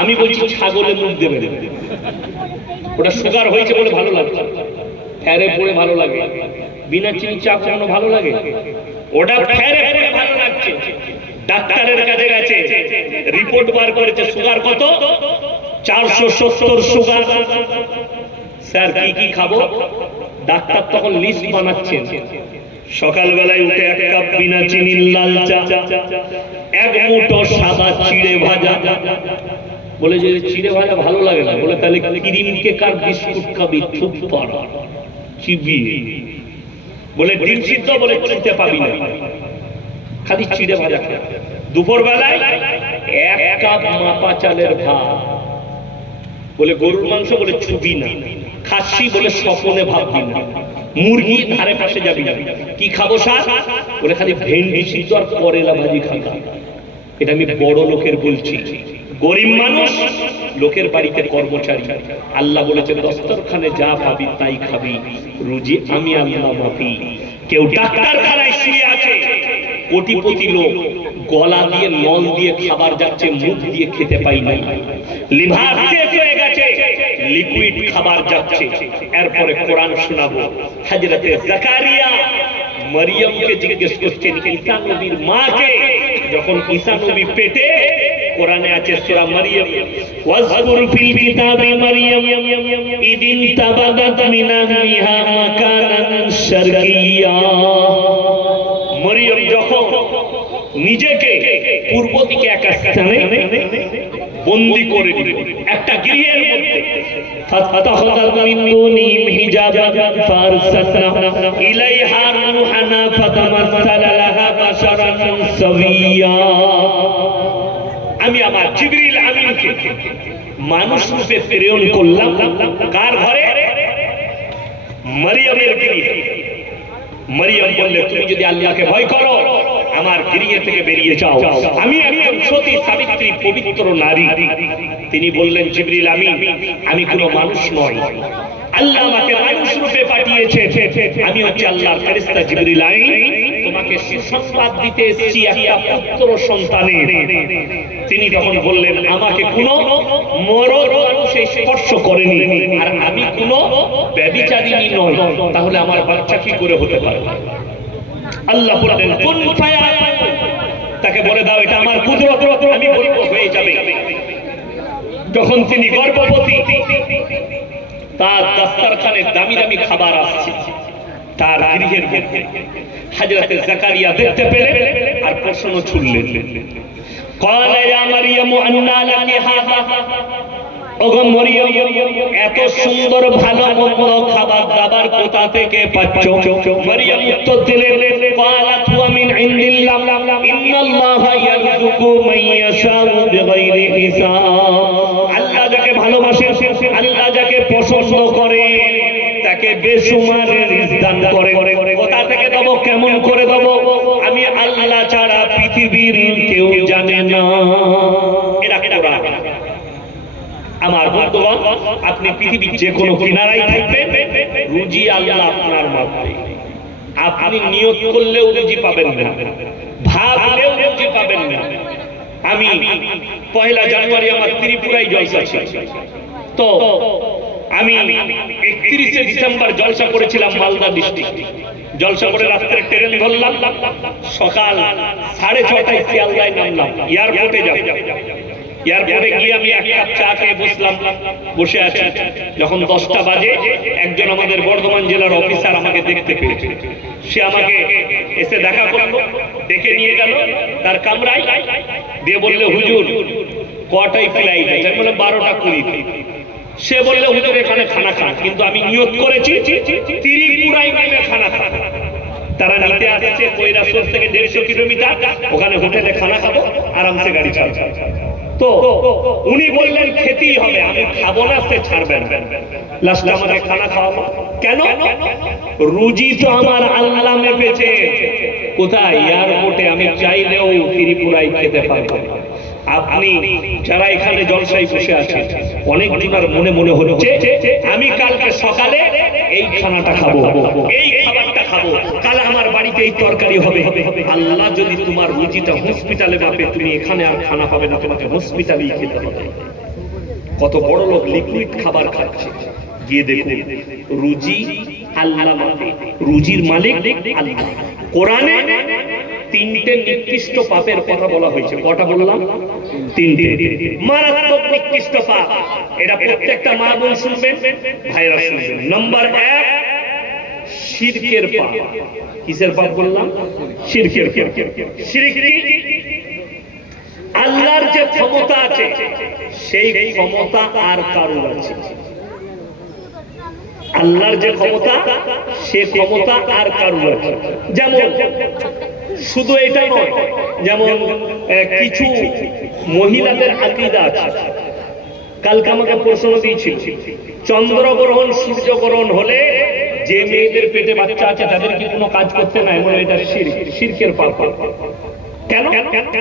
আমি বলছি ছাগলের মুখ দেবে, ওটা সুগার হয়েছে বলে ভালো লাগছে, ফ্যারে পড়ে ভালো লাগে। বিনা চিনির চা কখনো ভালো লাগে? ওটা ফ্যারে পড়ে ভালো লাগছে। ডাক্তারের কাছে গেছে, রিপোর্ট বার করেছে, সুগার কত? 470 সুগার। স্যার কি কি খাবো? ডাক্তার তখন লিস্ট বানাচ্ছেন। সকালবেলায় উঠে 1 কাপ বিনা চিনির লাল চা, 1 মুঠো সাদা চিড়ে ভাজা। বলে যে চিড়ে ভাজা ভালো লাগে না, বলে তাহলে ক্রিম কেক আর বিস্কুট খাবি, খুব পারা চিবিয়ে। বলে ডিম সিদ্ধ, বলে চিনতে পাবি না, খালি চিড়ে ভাজা খা। দুপুর বেলায় 1 কাপ মাপা চালের ভাত। বলে গরুর মাংস, বলে ছুবি না। খাসি, বলে স্বপনে ভাববি না। মুরগি ধারে পাশে যাবি না। কি খাবো স্যার? বলে খালি ভেন্ডি সিদ্ধ আর করেলা ভাজি খাবি। এটা আমি বড় লোকের বলছি। গরিব মানুষ, লোকের বাড়িতে কর্মচারী। আল্লাহ বলেছেন দস্তরখানে যা পাবি তাই খাবি, রুজি আমি আল্লাহ মাপি। কেউ ডাক্তারখানায় শুয়ে আছে, কোটিপতি লোক, গলা দিয়ে নল দিয়ে খাবার যাচ্ছে, মুখ দিয়ে খেতে পাই নাই। লিভার শেষ হয়ে গেছে, লিকুইড খাবার যাচ্ছে। এরপরে কোরআন শোনাবো। হযরতে জাকারিয়া মরিয়মকে জিজ্ঞেস করছেন, ঈসা নবীর মাকে, যখন ঈসা নবী পেটে, কোরআনে আছে সূরা মরিয়ম, ওয়াজকুর ফিল কিতাবি মরিয়ম ইদিন তাবাদাত মিন আহলিহা মাকানান শারকিয়্যা। মরিয়ম যখন নিজেকে পূর্ব দিকে এক স্থানে বন্দী করে নিল, একটা গৃহের মধ্যে, ফাতাখাযাত মিন দুনিহিম হিজাবান ফারসালনা ইলাইহা রূহানা ফাতামাসসালা লাহা বাশারান সাবিয়্যা। আমি আমার জিবরিল আমিনকে মানুষ রূপে প্রেরণ করলাম। কার ঘরে? মরিয়মের গৃহে। মরিয়ম বললে, তুমি যদি আল্লাহকে ভয় করো, আমার গৃহে থেকে বেরিয়ে যাও, আমি একজন সতী সাবিত্রী পবিত্র নারী। তিনি বললেন, জিবরিল আমিন, আমি কোনো মানুষ নই, আল্লাহ আমাকে মানুষ রূপে পাঠিয়েছে, আমি হচ্ছে আল্লাহর ফেরেশতা জিবরিল আমিন, তোমাকে সুসংবাদ দিতে এসেছি একটা পুত্র সন্তানের। তিনি তখন বললেন, আমাকে কোনো মরদ মানুষ স্পর্শ করেনি, আর আমি কোনো ব্যভিচারিণী নই, তাহলে আমার বাচ্চা কি করে হতে পারে? আল্লাহ বললেন, কোন ফায়াকুন, তাকে বলে দাও এটা আমার কুদরত, আমি বলবো হয়ে যাবে। যখন তিনি গর্ভবতী, তার দাস্তারখানে দামি দামি খাবার আসছে, তার গৃহের মধ্যে হযরতে জাকারিয়া দেখতে পেলেন আর প্রশ্ন ছুড়লেন, ক্বালা ইয়া মারইয়াম আন্না লাকি হাযা, ওগো মরিয়ম, এত সুন্দর ভালো মন্দ খাবার দাবার কোথা থেকে পাচ্ছ? মরিয়ম উত্তর দিলেন, ক্বালাত হুয়া মিন ইনদিল্লাহ, ইন্নাল্লাহা ইয়ারযুকু মান ইয়াশাউ বিগাইরি হিসাব। আল্লাহ যাকে ভালোবাসেন, আল্লাহ যাকে পছন্দ করে, তাকে বেশুমার রিজক দান করে। কোথা থেকে দেব, কেমন করে দেব, আমি আল্লাহ ছাড়া পৃথিবীর কেউ জানে না। এটা কোরআন। আমার বন্ধুগণ, আপনি পৃথিবীর যে কোনো কিনারায় থাকবেন, রুজি আল্লাহ আপনার মাধ্যমে। আপনি নিয়ত করলেও রুজি পাবেন না, ভাবলেও রুজি পাবেন না। আমি 1 জানুয়ারি আমার ত্রিপুরায় জলসা ছিল, তো আমি 31 ডিসেম্বর জলসা করেছিলাম মালদা ডিস্ট্রিক্টে। জলসা করে রাত্রে ট্রেন ধরলাম, সকাল 6:30টায় শিয়ালদায় নামলাম, এয়ারপোর্টে যাব। এয়ারপোর্টে গিয়ে আমি এক কাপ চা খেয়ে বসলাম, বসে আছি। যখন 10টা বাজে, একজন আমাদের বর্ধমান জেলার অফিসার আমাকে দেখতে পেয়েছে। সে আমাকে এসে দেখা করলো, ডেকে নিয়ে গেল তার কামরায়, দিয়ে বললে, হুজুর কটায় ফ্লাইট আছে? আমি বললাম 12টা 20। সে বললে, হুজুর এখানে খানা খান, কিন্তু আমি নিয়ত করেছি ত্রিপুরায় গিয়ে খানা খান। তারা নিতে আসছে কৈলাসহর থেকে 150 কিলোমিটার, ওখানে হোটেলে খানা খাবো, আরামসে গাড়ি চালাবো। তো উনি বললেন খেতেই হবে, আমি খাবো না, সে ছাড়বেন। লাস্টে আমাকে খানা খাওয়াবো। কেন? রুজি তো আমার আল্লাহ মেপেছে। কোথায়? এয়ারপোর্টে। আমি চাইলেও ত্রিপুরায় খেতে পারবো। আপনি যারা এখানে জলসায় বসে আছেন, অনেক জনের মনে মনে হচ্ছে আমি কালকে সকালে এই খানাটা খাবো, এই খাবারটা খাবো, কাল আমার বাড়িতে এই তরকারি হবে। আল্লাহ যদি তোমার রুজিটা হসপিটালে মাপে, তুমি এখানে আর খানা পাবে না, তোমাকে হসপিটালেই খেতে হবে। কত বড় লোক লিকুইড খাবার খাচ্ছে, গিয়ে দেখুন রুজি আল্লাহ মাপে, রুজির মালিক আল্লাহ। কোরআনে 3টে নিকৃষ্ট পাপের কথা বলা হয়েছে। কটা বললাম? 3টে মারাত্মক নিকৃষ্ট পাপ। এটা প্রত্যেকটা মা বোন শুনবেন, ভাইরা শুনবেন। নাম্বার 1, শিরকের পাপ। কিসের পাপ বললাম? শিরকের। শিরক আল্লাহর যে ক্ষমতা আছে, সেই ক্ষমতা আর কারোর আছে। আল্লাহর যে ক্ষমতা, সে ক্ষমতা আর কারোর আছে। যেমন শুধু এটা নয়, যেমন কিছু মহিলাদের আকীদা আছে। কালকে আমাকে প্রশ্ন দিয়েছিল, চন্দ্রগ্রহণ সূর্যগ্রহণ হলে যে মেয়েদের পেটে বাচ্চা আছে তাদের কি কোনো কাজ করতে নাই? বলে এটা শিরক, শিরকের পাপ। কেন?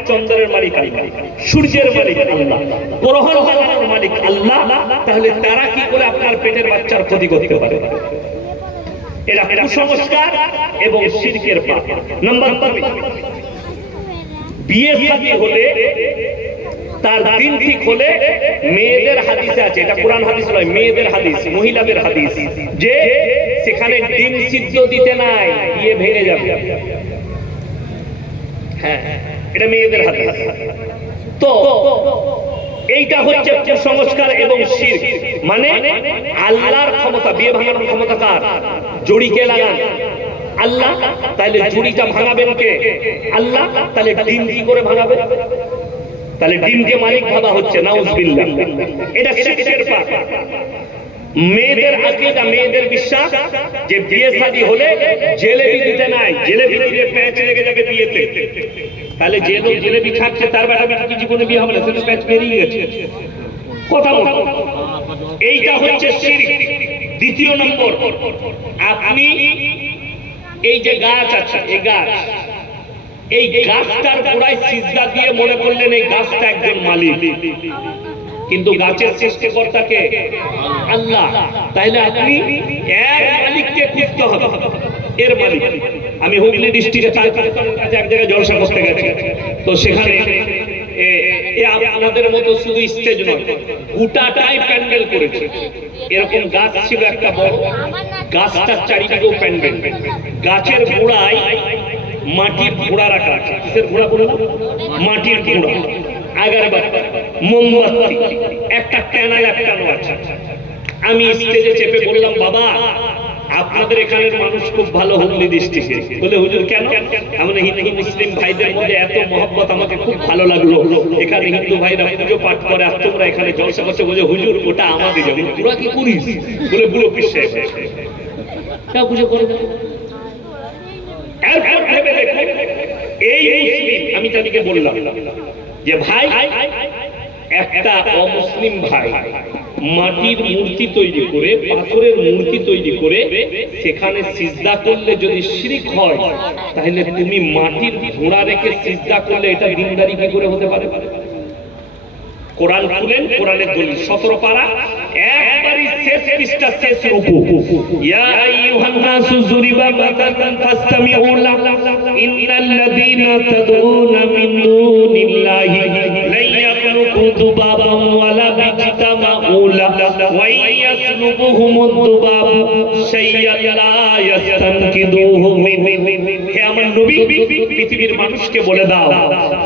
চন্দ্রের মালিক আল্লাহ, সূর্যের মালিক আল্লাহ, গ্রহণ লাগানোর মালিক আল্লাহ, তাহলে তারা কি করে আপনার পেটের বাচ্চার ক্ষতি করতে পারে? এটা কুসংস্কার এবং শিরকের পাপ। নাম্বার 2, বিয়ে শাদী হলে তার দিন ঠিক হলে মেয়েদের হাদিসে আছে, এটা কোরআন হাদিস নয়, মেয়েদের হাদিস, মহিলাদের হাদিস, যে সেখানে ডিম সিদ্ধ দিতে নাই, বিয়ে ভেঙে যাবে। হ্যাঁ, এটা মেয়েদের হাদিস। তো এইটা হচ্ছে কুসংস্কার এবং শিরক। মানে আল্লাহর ক্ষমতা, বিয়ে ভাঙানোর ক্ষমতা কার? জড়িকে লাগান আল্লাহ, তাহলে জড়িটা ভাঙাবেন কে? আল্লাহ। তাহলে ডিম কি করে ভাঙাবে? তাহলে ডিমকে মালিক ভাবা হচ্ছে, নাউজুবিল্লাহ। এটা শিরকের পাপ। মেয়েদের আকীদা, মেয়েদের বিশ্বাস যে বিয়ে শাদী হলে জিলেবি দিতে নাই, জিলেবি দিলে প্যাঁচ লেগে যাবে বিয়েতে। তাহলে যে লোক জিলেবি খাচ্ছে তার বেটা বেটি জীবনে বিয়ে হবে না, সেটা প্যাঁচ বেরিয়ে গেছে। কথা বল, এইটা হচ্ছে শিরক। দ্বিতীয় নম্বর, আপনি এই যে গাছ আছে, এই গাছটার গোড়ায় সিজদা দিয়ে মনে করলেন এই গাছটা একজন মালিক। কিন্তু গাছের সৃষ্টিকর্তাকে আল্লাহ। তাইলে আপনি এর মালিককে খুঁজতে হবে, এর মালিক। আমি হুগলি ডিস্ট্রিক্টে এক জায়গায় জলসা করতে গেছি, তো সেখানে আপনাদের মতো শুধু স্টেজ নয়, গোটাটাই প্যান্ডেল করেছে। এরকম গাছ ছিল একটা বড়, গাছটার চারিদিকেও প্যান্ডেল, গাছের গোড়ায় মাটির ঘোড়া রাখা আছে। কিসের ঘোড়া বললাম? মাটির ঘোড়া, আগরবাতি, মোমবাতি, একটা ক্যানা ল্যাপটানো আছে। আমি স্টেজে চেপে বললাম, বাবা আপনাদের এখানের মানুষ খুব ভালো হুগলি ডিস্ট্রিক্টে। বলে হুজুর কেন? আমাদের হিন্দু মুসলিম ভাইদের মধ্যে এত মহব্বত, আমাকে খুব ভালো লাগলো। এখানে হিন্দু ভাইরা পুজো পাঠ করে, আর তোমরা এখানে জলসা করছো। বলে হুজুর ওটা আমাদের যাবে, তোরা কি করিস? বলে বুড়ো পিসে পুজো করে। এরপর ভেবে দেখো, এই মুসলিম, আমি তাদেরকে বললাম যে ভাই, একটা অমুসলিম ভাই মাটির মূর্তি তৈরি করে, পাথরের মূর্তি তৈরি করে সেখানে সিজদা করলে যদি শিরক হয়, তাহলে তুমি মাটির ঘোড়া রেখে সিজদা করলে এটা দিনদারি কি করে হতে পারে? কোরআন খুলেন, কোরআনের দলিল 17 পারা, একবারই শেষ পৃষ্ঠা, শেষ রুকু। ইয়া আইয়ুহান নাসু যুরিবা মাতালান ফাসতামিউ লাহু ইন্নাল্লাযীনা তাদউনা মিন দুনিল্লাহি লা ইয়াখলুকু দুবাবান ওয়ালা বিজতামাউ লাহু ওয়া ইয়াসলুবুহুমুদ দুবাবু শাইয়ান লা ইয়াস্তানকিদুহু মিন। হে আমার নবী, পৃথিবীর মানুষকে বলে দাও,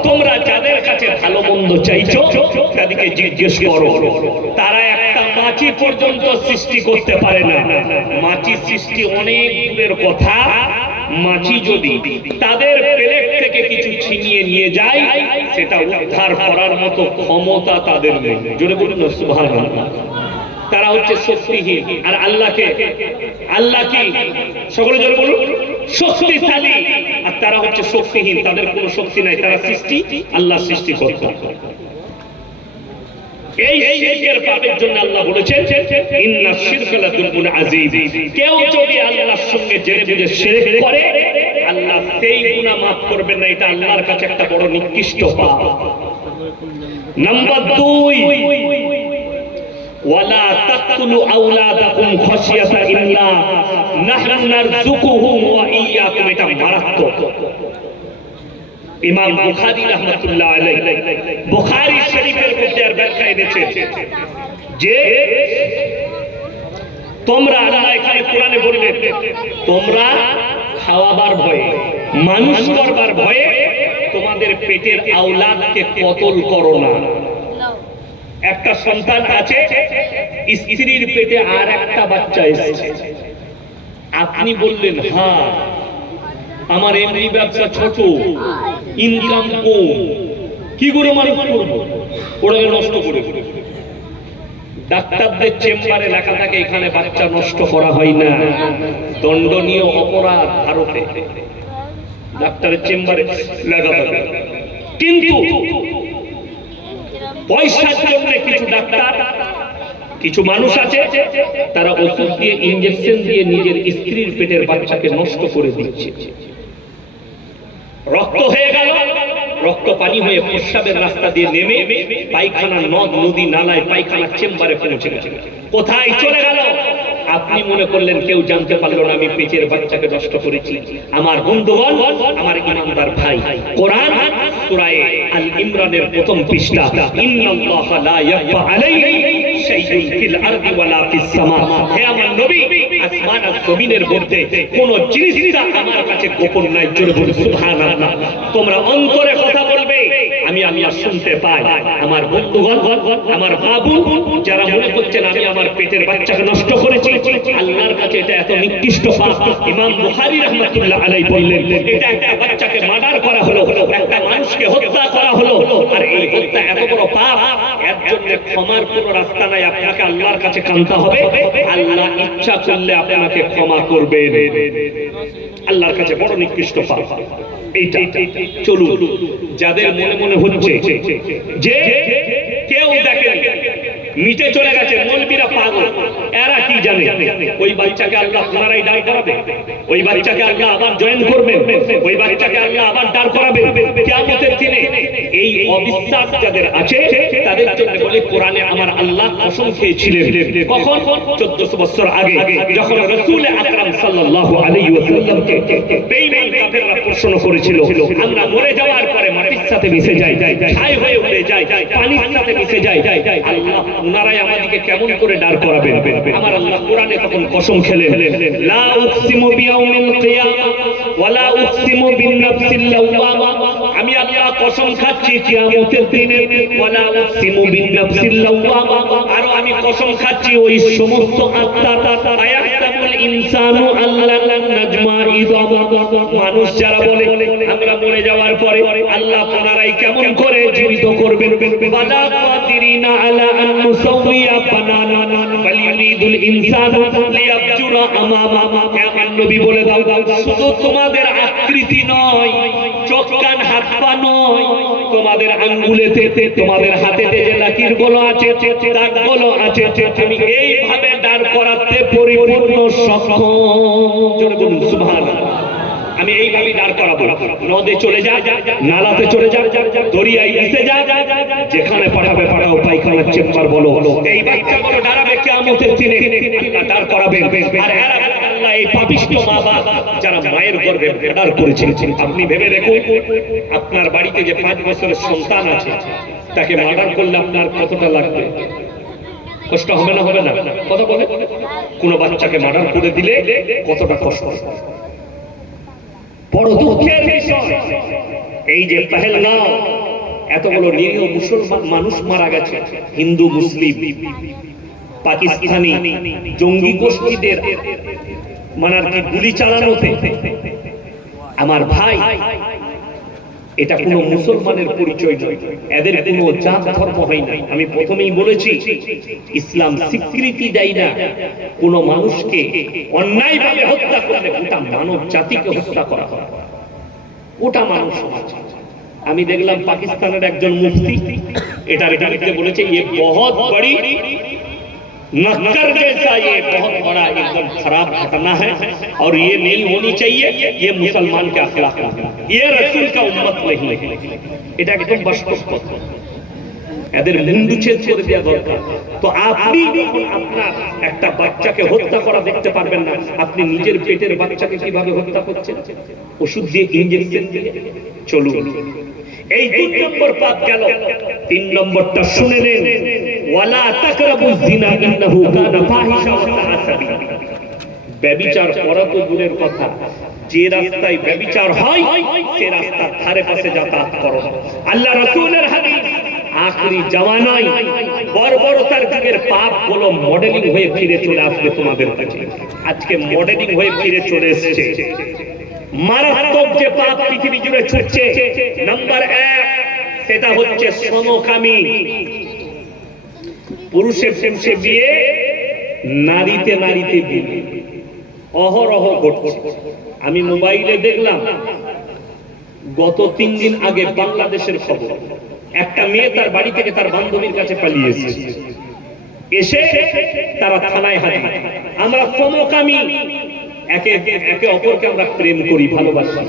তোমরা যাদের কাছে ভালো মন্দ চাইছো তাদেরকে জিজ্ঞেস করো, তারা একটা মাছি পর্যন্ত সৃষ্টি করতে পারে না। মাছি সৃষ্টি অনেক দূরের কথা। মাছি যদি তাদের প্লেট থেকে কিছু ছিনিয়ে নিয়ে যায়, সেটা উদ্ধার করার মতো ক্ষমতা তাদের নেই। জোরে বলুন সুবহানাল্লাহ। তারা হচ্ছে শক্তিহীন, আর আল্লাহকে, আল্লাহ কি? সকলে জোরে বলুন, শক্তিশালী। আর তারা হচ্ছে শক্তিহীন, তাদের কোনো শক্তি নাই, তারা সৃষ্টি, আল্লাহ সৃষ্টিকর্তা। এই শিরকের পাপের জন্য আল্লাহ বলেছেন, ইন্নাশ শিরকা লাযুলমুন আযীম। কেউ যদি আল্লাহর সঙ্গে জেনে বুঝে শিরক করে, আল্লাহ সেই গুনাহ maaf করবেন না। এটা আল্লাহর কাছে একটা বড় নিকৃষ্ট পাপ। নাম্বার 2, ওয়ালা তাকতুলু আওলাদাকুম খাশিয়াতা ইমলাক নাহনু নারযুকুহুম ওয়া ইয়্যাকুম। এটা মারাত্মক। ইমাম বুখারী রাহমাতুল্লাহ আলাইহি বুখারী শরীফের মধ্যে আর ব্যাখ্যা এনেছেন যে তোমরা, আল্লাহ এখানে কোরআনে বললেন, তোমরা খাওয়াবার ভয়ে, মানুষ করবার ভয়ে তোমাদের পেটের আওলাদকে কতল করো না। একটা সন্তান আছে, স্ত্রীর পেটে আর একটা বাচ্চা এসেছে, আপনি বললেন হ্যাঁ আমার এমনি ব্যবসা ছোট, ইনকাম কম, কি করে মানুষ করবো, ওটাকে নষ্ট করে। ডাক্তারদের চেম্বারে লেখা থাকে এখানে বাচ্চা নষ্ট করা হয় না, দণ্ডনীয় অপরাধ ভারতে। ডাক্তারের চেম্বারে লেখা থাকে। কিন্তু পয়সার জন্য কিছু ডাক্তার, কিছু মানুষ আছে, তারা ওষুধ দিয়ে, ইনজেকশন দিয়ে নিজের স্ত্রীর পেটের বাচ্চাকে নষ্ট করে দিচ্ছে। রক্ত হয়ে গেল, রক্ত পানি হয়ে প্রস্রাবের রাস্তা দিয়ে নেমে পায়খানা, নদ নদী নালায় পায়খানার চেম্বারে পৌঁছে গেছে। কোথায় চলে গেল? আপনি মনে করলেন কেউ জানতে পারলো না আমি পেটের বাচ্চাকে নষ্ট করেছি। আমার বন্ধুগণ, আমার ইমানদার ভাই, কোরআন সূরা আল ইমরানের প্রথম পৃষ্ঠা, ইন্নাল্লাহা লা ইয়াখফা আলাইহি শাইউন ফিল আরদি ওয়ালা ফিস সামা। হে আমার নবী, আসমান আর জমিনের মধ্যে কোন জিনিসটা আমার কাছে গোপন নাই। জোরে বলুন সুবহানাল্লাহ। তোমরা অন্তরে কথা বলবে, আমি আর শুনতে পাই। আমার বন্ধুগণ, আমার মা বোন যারা মনে করছেন আমি আমার পেটের বাচ্চাকে নষ্ট করেছি, আল্লাহর কাছে এটা এত নিকৃষ্ট পাপ। ইমাম বুখারী রাহমাতুল্লাহ আলাইহি বললেন, এটা একটা বাচ্চাকে মার্ডার করা হলো, একটা মানুষকে হত্যা করা হলো, আর এই হত্যা এত বড় পাপ, এর জন্য ক্ষমার কোনো রাস্তা নাই। আপনাকে আল্লাহর কাছে কাঁদতে হবে। আল্লাহ ইচ্ছা করলে আপনাকে ক্ষমা করবেন। আল্লাহর কাছে বড় নিকৃষ্ট পাপ এইটা। চলুন, যাদের মনে মনে হচ্ছে যে কেউ দেখেন মিটে চলে গেছে, মৌলবীরা পাগল, এরা কি জানে ওই বাচ্চাকে আল্লাহ পুনরায় দাঁড় করাবে, ওই বাচ্চাকে আল্লাহ আবার জয়েন করবেন, ওই বাচ্চাকে আল্লাহ আবার দাঁড় করাবে কিয়ামতের দিনে। এই অবিশ্বাস যাদের আছে তাদের জন্য বলে কোরআনে আমার আল্লাহ কসম খেয়েছিলেন কখন 1400 বছর আগে যখন রাসূল আকরাম সাল্লাল্লাহু আলাইহি ওয়াসাল্লামকে বেঈমান কাফেররা প্রশ্ন করেছিল আমরা মরে যাওয়ার পরে মাটির সাথে মিশে যাই ছাই হয়ে উড়ে যাই পানির সাথে মিশে যাই আল্লাহ ওনারাই আমাদেরকে কেমন করে দাঁড় করাবেন আমার আল্লাহ কোরআনে তখন কসম খেলেন লা উকসিমু বিয়াউমিল কিয়ামা ওয়ালা উকসিমু বিন নাফসিল লাওয়ামা আমি আল্লাহ কসম খাচ্ছি কিয়ামতের দিনে ওয়ালা উকসিমু বিন নাফসিল লাওয়ামা আর আমি কসম খাচ্ছি ওই সমস্ত আত্মা আয়াহসাবুল ইনসানু আল্লাহ নাজমা ইদামা মানুষ যারা বলে আমরা মরে যাওয়ার পরে আল্লাহ পুনরায় কেমন করে জীবিত করবেন ওয়ালা কাদিরিনা আলা আন নুসাউইয়া বানানা বাল ইউরিদুল ইনসানু লিয়াবজুরা আমামা আমার নবী বলে দাও শুধু তোমাদের আকৃতি নয় চোখ কান হাত পা নয় তোমাদের আঙ্গুলেতে তোমাদের হাতেতে যে লাকির গুলো আছে দাগগুলো আছে আমি এইভাবে দাঁড় করাতে পরিপূর্ণ সক্ষম জোরে বলুন সুবহানাল্লাহ আমি এইভাবে দাঁড় করাবো নদে চলে যা নালাতে চলে যা দরিয়ায় মিশে যা যেখানে পাঠাবে পাঠাও পায়খানার চেম্বার বলো এই বাচ্চাগুলো দাঁড়াবে কিয়ামতের দিনে আল্লাহ দাঁড় করাবেন আর এরা আল্লাহ এই পাপিষ্ঠ মা বাপ যারা মায়ের গর্ভে ভেড়ার করেছিলেন আপনি ভেবে দেখুন আপনার বাড়িতে যে 5 বছরের সন্তান আছে তাকে মার্ডার করলে আপনার কতটা লাগবে কষ্ট হবে না কথা বলে কোন বাচ্চাকে মার্ডার করে দিলে কতটা কষ্ট বড় দুঃখের বিষয় এই যে পহেলগাঁও এতগুলো নিরীহ মুসলমান মানুষ মারা গেছে হিন্দু মুসলিম পাকিস্তানি জঙ্গি গোষ্ঠীদের মানার কি গুলি চালানোতে আমার ভাই এটা কোনো মুসলমানের পরিচয় নয় এদের কোনো জাত ধর্ম হয় না আমি প্রথমেই বলেছি ইসলাম স্বীকৃতি দেয় না কোনো মানুষকে অন্যায়ভাবে হত্যা করলে গোটা মানব জাতিকে হত্যা করা হয় গোটা মানব সমাজ আমি দেখলাম পাকিস্তানের একজন মুফতি এটার বিরুদ্ধে বলেছে ये बहुत बड़ी नक्कर जैसा ये बहुत बड़ा एकदम खराब घटना है और ये नहीं होनी चाहिए ये मुसलमान के अखलाक नहीं ये रसूल का उम्मत नहीं এটা একদম বাস্তব কথা এদের মুন্ডুচ্ছেদ করে দেওয়া দরকার তো আপনি যখন আপনার একটা বাচ্চাকে হত্যা করা দেখতে পারবেন না আপনি নিজের পেটের বাচ্চাকে কিভাবে হত্যা করছেন ওষুধ দিয়ে ইনজেকশন দিয়ে চলুন এই 2 নম্বর পাপ গেল 3 নম্বরটা শুনে নেন ওয়ালা তাকরাবুজ জিনা ইন্নাহু কানা ফাহিশা ওয়া সাআ সাবিলা ব্যভিচার করা তো দূরের কথা যে রাস্তায় ব্যভিচার হয় সেই রাস্তার ধারে পাশে যাতায়াত করো আল্লাহ রাসূলের হাদিস আখরি জামানায় বর্বরতার যুগের পাপ গুলো মডেলিং হয়ে ফিরে চলে আসবে তোমাদের কাছে আজকে মডেলিং হয়ে ফিরে চলে এসেছে মারাত্মক যে পাপ পৃথিবী জুড়ে ছুটছে নাম্বার 1 সেটা হচ্ছে সমকামী পুরুষের প্রেমে বিয়ে নারীতে বিয়ে অহরহ ঘটছে আমি মোবাইলে দেখলাম গত 3 দিন আগে বাংলাদেশের খবর একটা মেয়ে তার বাড়ি থেকে তার বান্ধবীর কাছে পালিয়ে এসে তারা থানায় হাজির আমরা সমকামী একে অপরকে আমরা প্রেম করি ভালোবাসি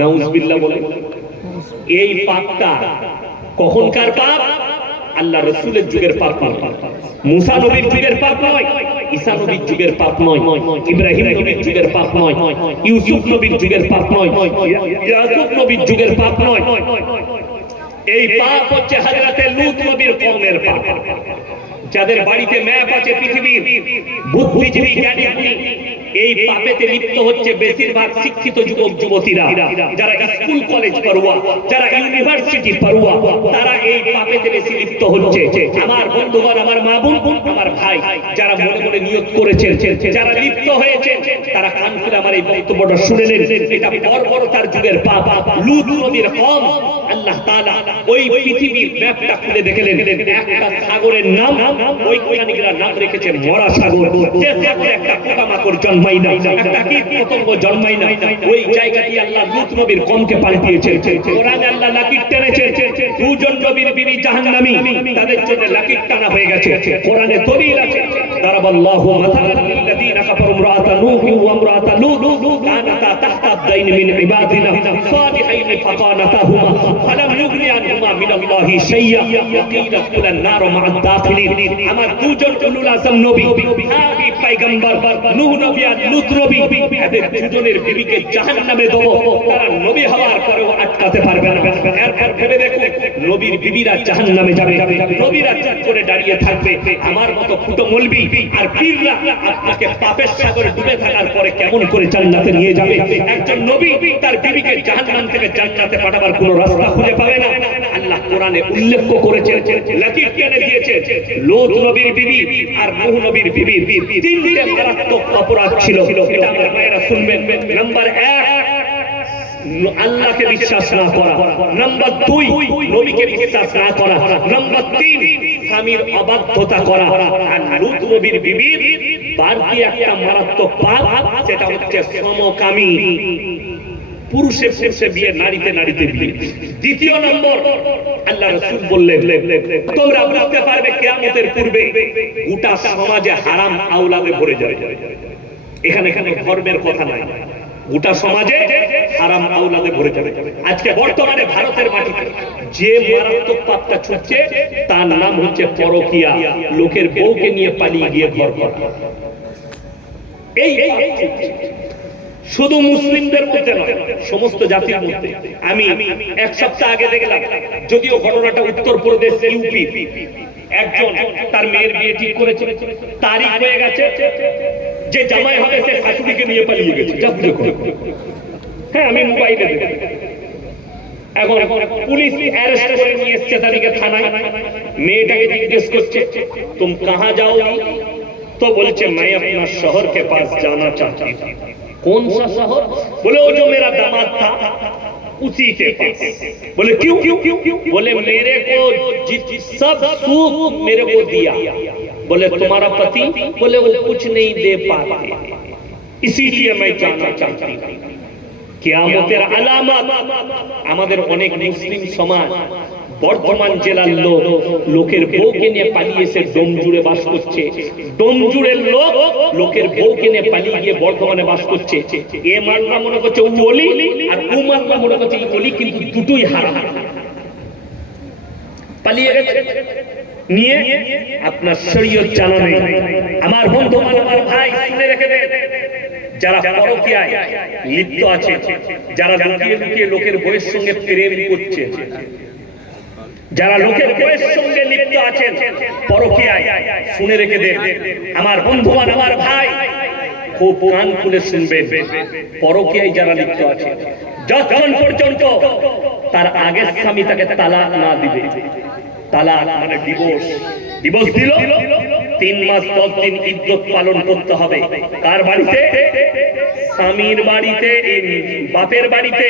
নাউজুবিল্লাহ বলে এই পাপটা কখনকার পাপ আল্লাহ রাসূলের যুগের পাপ নয় মুসা নবীর যুগের পাপ নয় ঈসা নবীর যুগের পাপ নয় ইব্রাহিম নবীর যুগের পাপ নয় ইউসুফ নবীর যুগের পাপ নয় ইয়াকুব নবীর যুগের পাপ নয় এই পাপ হচ্ছে হযরতে লূত নবীর কওমের পাপ যাদের বাড়িতে ম্যাপ আছে পৃথিবীর বুদ্ধিজীবী জ্ঞানী এই পাপেতে লিপ্ত হচ্ছে বেশিরভাগ শিক্ষিত যুবক যুবতীরা যারা স্কুল কলেজ পড়ুয়া যারা ইউনিভার্সিটি পড়ুয়া তারা এই পাপেতে বেশি লিপ্ত হচ্ছে আমার বন্ধুগণ আমার মা বোন আমার ভাই যারা মনে মনে নিয়ত করেছেন যারা লিপ্ত হয়েছে তারা কান খুলে আমার এই বক্তব্যটা শুনে নেন এটা বর্বরতার যুগের পাপ লূত নবীর কওম আল্লাহ তাআলা ওই পৃথিবীর ম্যাপটা খুলে দেখলেন একটা সাগরের নাম বৈজ্ঞানিকরা নাম রেখেছে মরা সাগর যে সাগরে একটা পোকামাকড় জন্মায় না একটা কীট পতঙ্গ জন্মায় না ওই জায়গাটি আল্লাহ লূত নবীর কওমকে পাল্টিয়েছে কোরআনে আল্লাহ লাকির টেনেছে দুজন নবীর বিবি জাহান্নামী তাদের জন্য লাকির টানা হয়ে গেছে কোরআনে দলিল আছে দারাবাল্লাহু মাসালান লিল্লাযীনা কাফারু ইমরাআতা নূহ ওয়া ইমরাআতা লূত কানাতা তাহতা আবদাইন মিন ইবাদিনা সালিহাইন ফাকানাতাহুমা ফালাম ইউগনি আনহুমা মিনাল্লাহি শাইয়্যা ওয়া কিলা কুলান নার মা'আদ দাখিলিন। আমার দুজন উলুল আযম নবী হাবিব পয়গম্বর নূহ নবী আর লূত নবী, এদের দুজনের বিবিকে জাহান্নামে দেব, তারা নবী হওয়ার পরেও আটকাতে পারবে না। এরপর ভেবে দেখুন, নবীর বিবিরা জাহান্নামে যাবে, নবীরা চুপ করে দাঁড়িয়ে থাকবে। আমার মতো ফুটো মলবি আর পীররা আপনাকে পাপের সাগরে ডুবে থাকার পরে কেমন করে জান্নাতে নিয়ে যাবে? একজন নবী তার বিবিকে জাহান্নাম থেকে জান্নাতে পাঠাবার কোনো রাস্তা খুঁজে পাবে না। আল্লাহ কোরআনে উল্লেখ করেছে, লাকির টেনে দিয়েছে, লূত নবীর বিবি আর নূহ নবীর বিবির তিনটে মারাত্মক অপরাধ ছিল। এটা আমার ভাইয়েরা শুনবেন। নাম্বার 1, আল্লাহকে বিশ্বাস না করা। নাম্বার 2, নবীকে বিশ্বাস না করা। নাম্বার 3, স্বামীর অবাধ্যতা করা। আর লূত নবীর বিবির বাড়তি একটা মারাত্মক পাপ, সেটা হচ্ছে সমকামী, পুরুষে পুরুষে বিয়ে, নারীতে নারীতে বিয়ে। দ্বিতীয় নম্বর, আল্লাহ রাসূল বললেন তোমরা বুঝতে পারবে কিয়ামতের পূর্বে গোটা সমাজে হারাম আওলাদে ভরে যাবে। এখানে ধর্মের কথা নাই, গোটা সমাজে হারাম আওলাদে ভরে যাবে। আজকে বর্তমানে ভারতের মাটিতে যে মারাত্মক পাপটা ছুটছে তার নাম হচ্ছে পরকীয়া, লোকের বউকে নিয়ে পালিয়ে গিয়ে ঘর করা। এই শুধু মুসলিমদের মধ্যে নয়, সমস্ত জাতির মধ্যে। আমি এক সপ্তাহ আগে দেখলাম, যদিও ঘটনাটা উত্তরপ্রদেশ ইউপি, একজন তার মেয়ের বিয়ে ঠিক করেছে, তারিখ হয়ে গেছে, যে জামাই হবে সে শাশুড়িকে নিয়ে পালিয়ে গেছে। হ্যাঁ, আমি মোবাইলে দেখি। এখন পুলিশ অ্যারেস্ট করে নিয়ে এসছে তাদেরকে থানায়। মেয়েটাকে জিজ্ঞেস করছে तुम कहां जाओगी? तो बोलছে मैं अपना शहर के पास जाना चाहती हूँ। कौन सा शहर? बोले वो जो मेरा दामाद था उसी के पास। बोले क्यों? बोले मेरे को सब सुख मेरे को दिया। बोले तुम्हारा पति? बोले वो कुछ नहीं दे पाते, इसीलिए मैं जाना चाहती हूँ। কিয়ামতের আলামত। আমাদের অনেক মুসলিম সমাজ বর্ধমান জেলার লোক লোকের বউকে নিয়ে পালিয়েছে, ডোমজুড়ে বাস করছে। ডোমজুড়ের লোক লোকের বউকে নিয়ে পালিয়ে গিয়ে বর্ধমানে বাস করছে। এ মানরা মনে করছে ও ওলি, আর ও মানরা মনে করছে এই ওলি, কিন্তু দুটোই হারাম। পালিয়ে গেছে নিয়ে আপনার শরীয়ত জানা নেই। আমার বন্ধু, আমার ভাই, শুনে রেখে দেন, যারা পরকীয়ায় লিপ্ত আছে, যারা লুকিয়ে লুকিয়ে লোকের বউয়ের সঙ্গে প্রেম করছে, যারা লোকের বউয়ের সঙ্গে লিপ্ত আছেন পরকীয়ায়, শুনে রেখে দেন আমার বন্ধু, আমার ভাই, খুব কান খুলে শুনবেন। পরকীয়ায় যারা লিপ্ত আছে, যতক্ষণ পর্যন্ত তার আগের স্বামী তাকে তালাক না দিবে, তালাক মানে ডিভোর্স দিল, 3 মাস 10 দিন ইদ্যত পালন করতে হবে। কার বাড়িতে? স্বামীর বাড়িতে, বাপের বাড়িতে।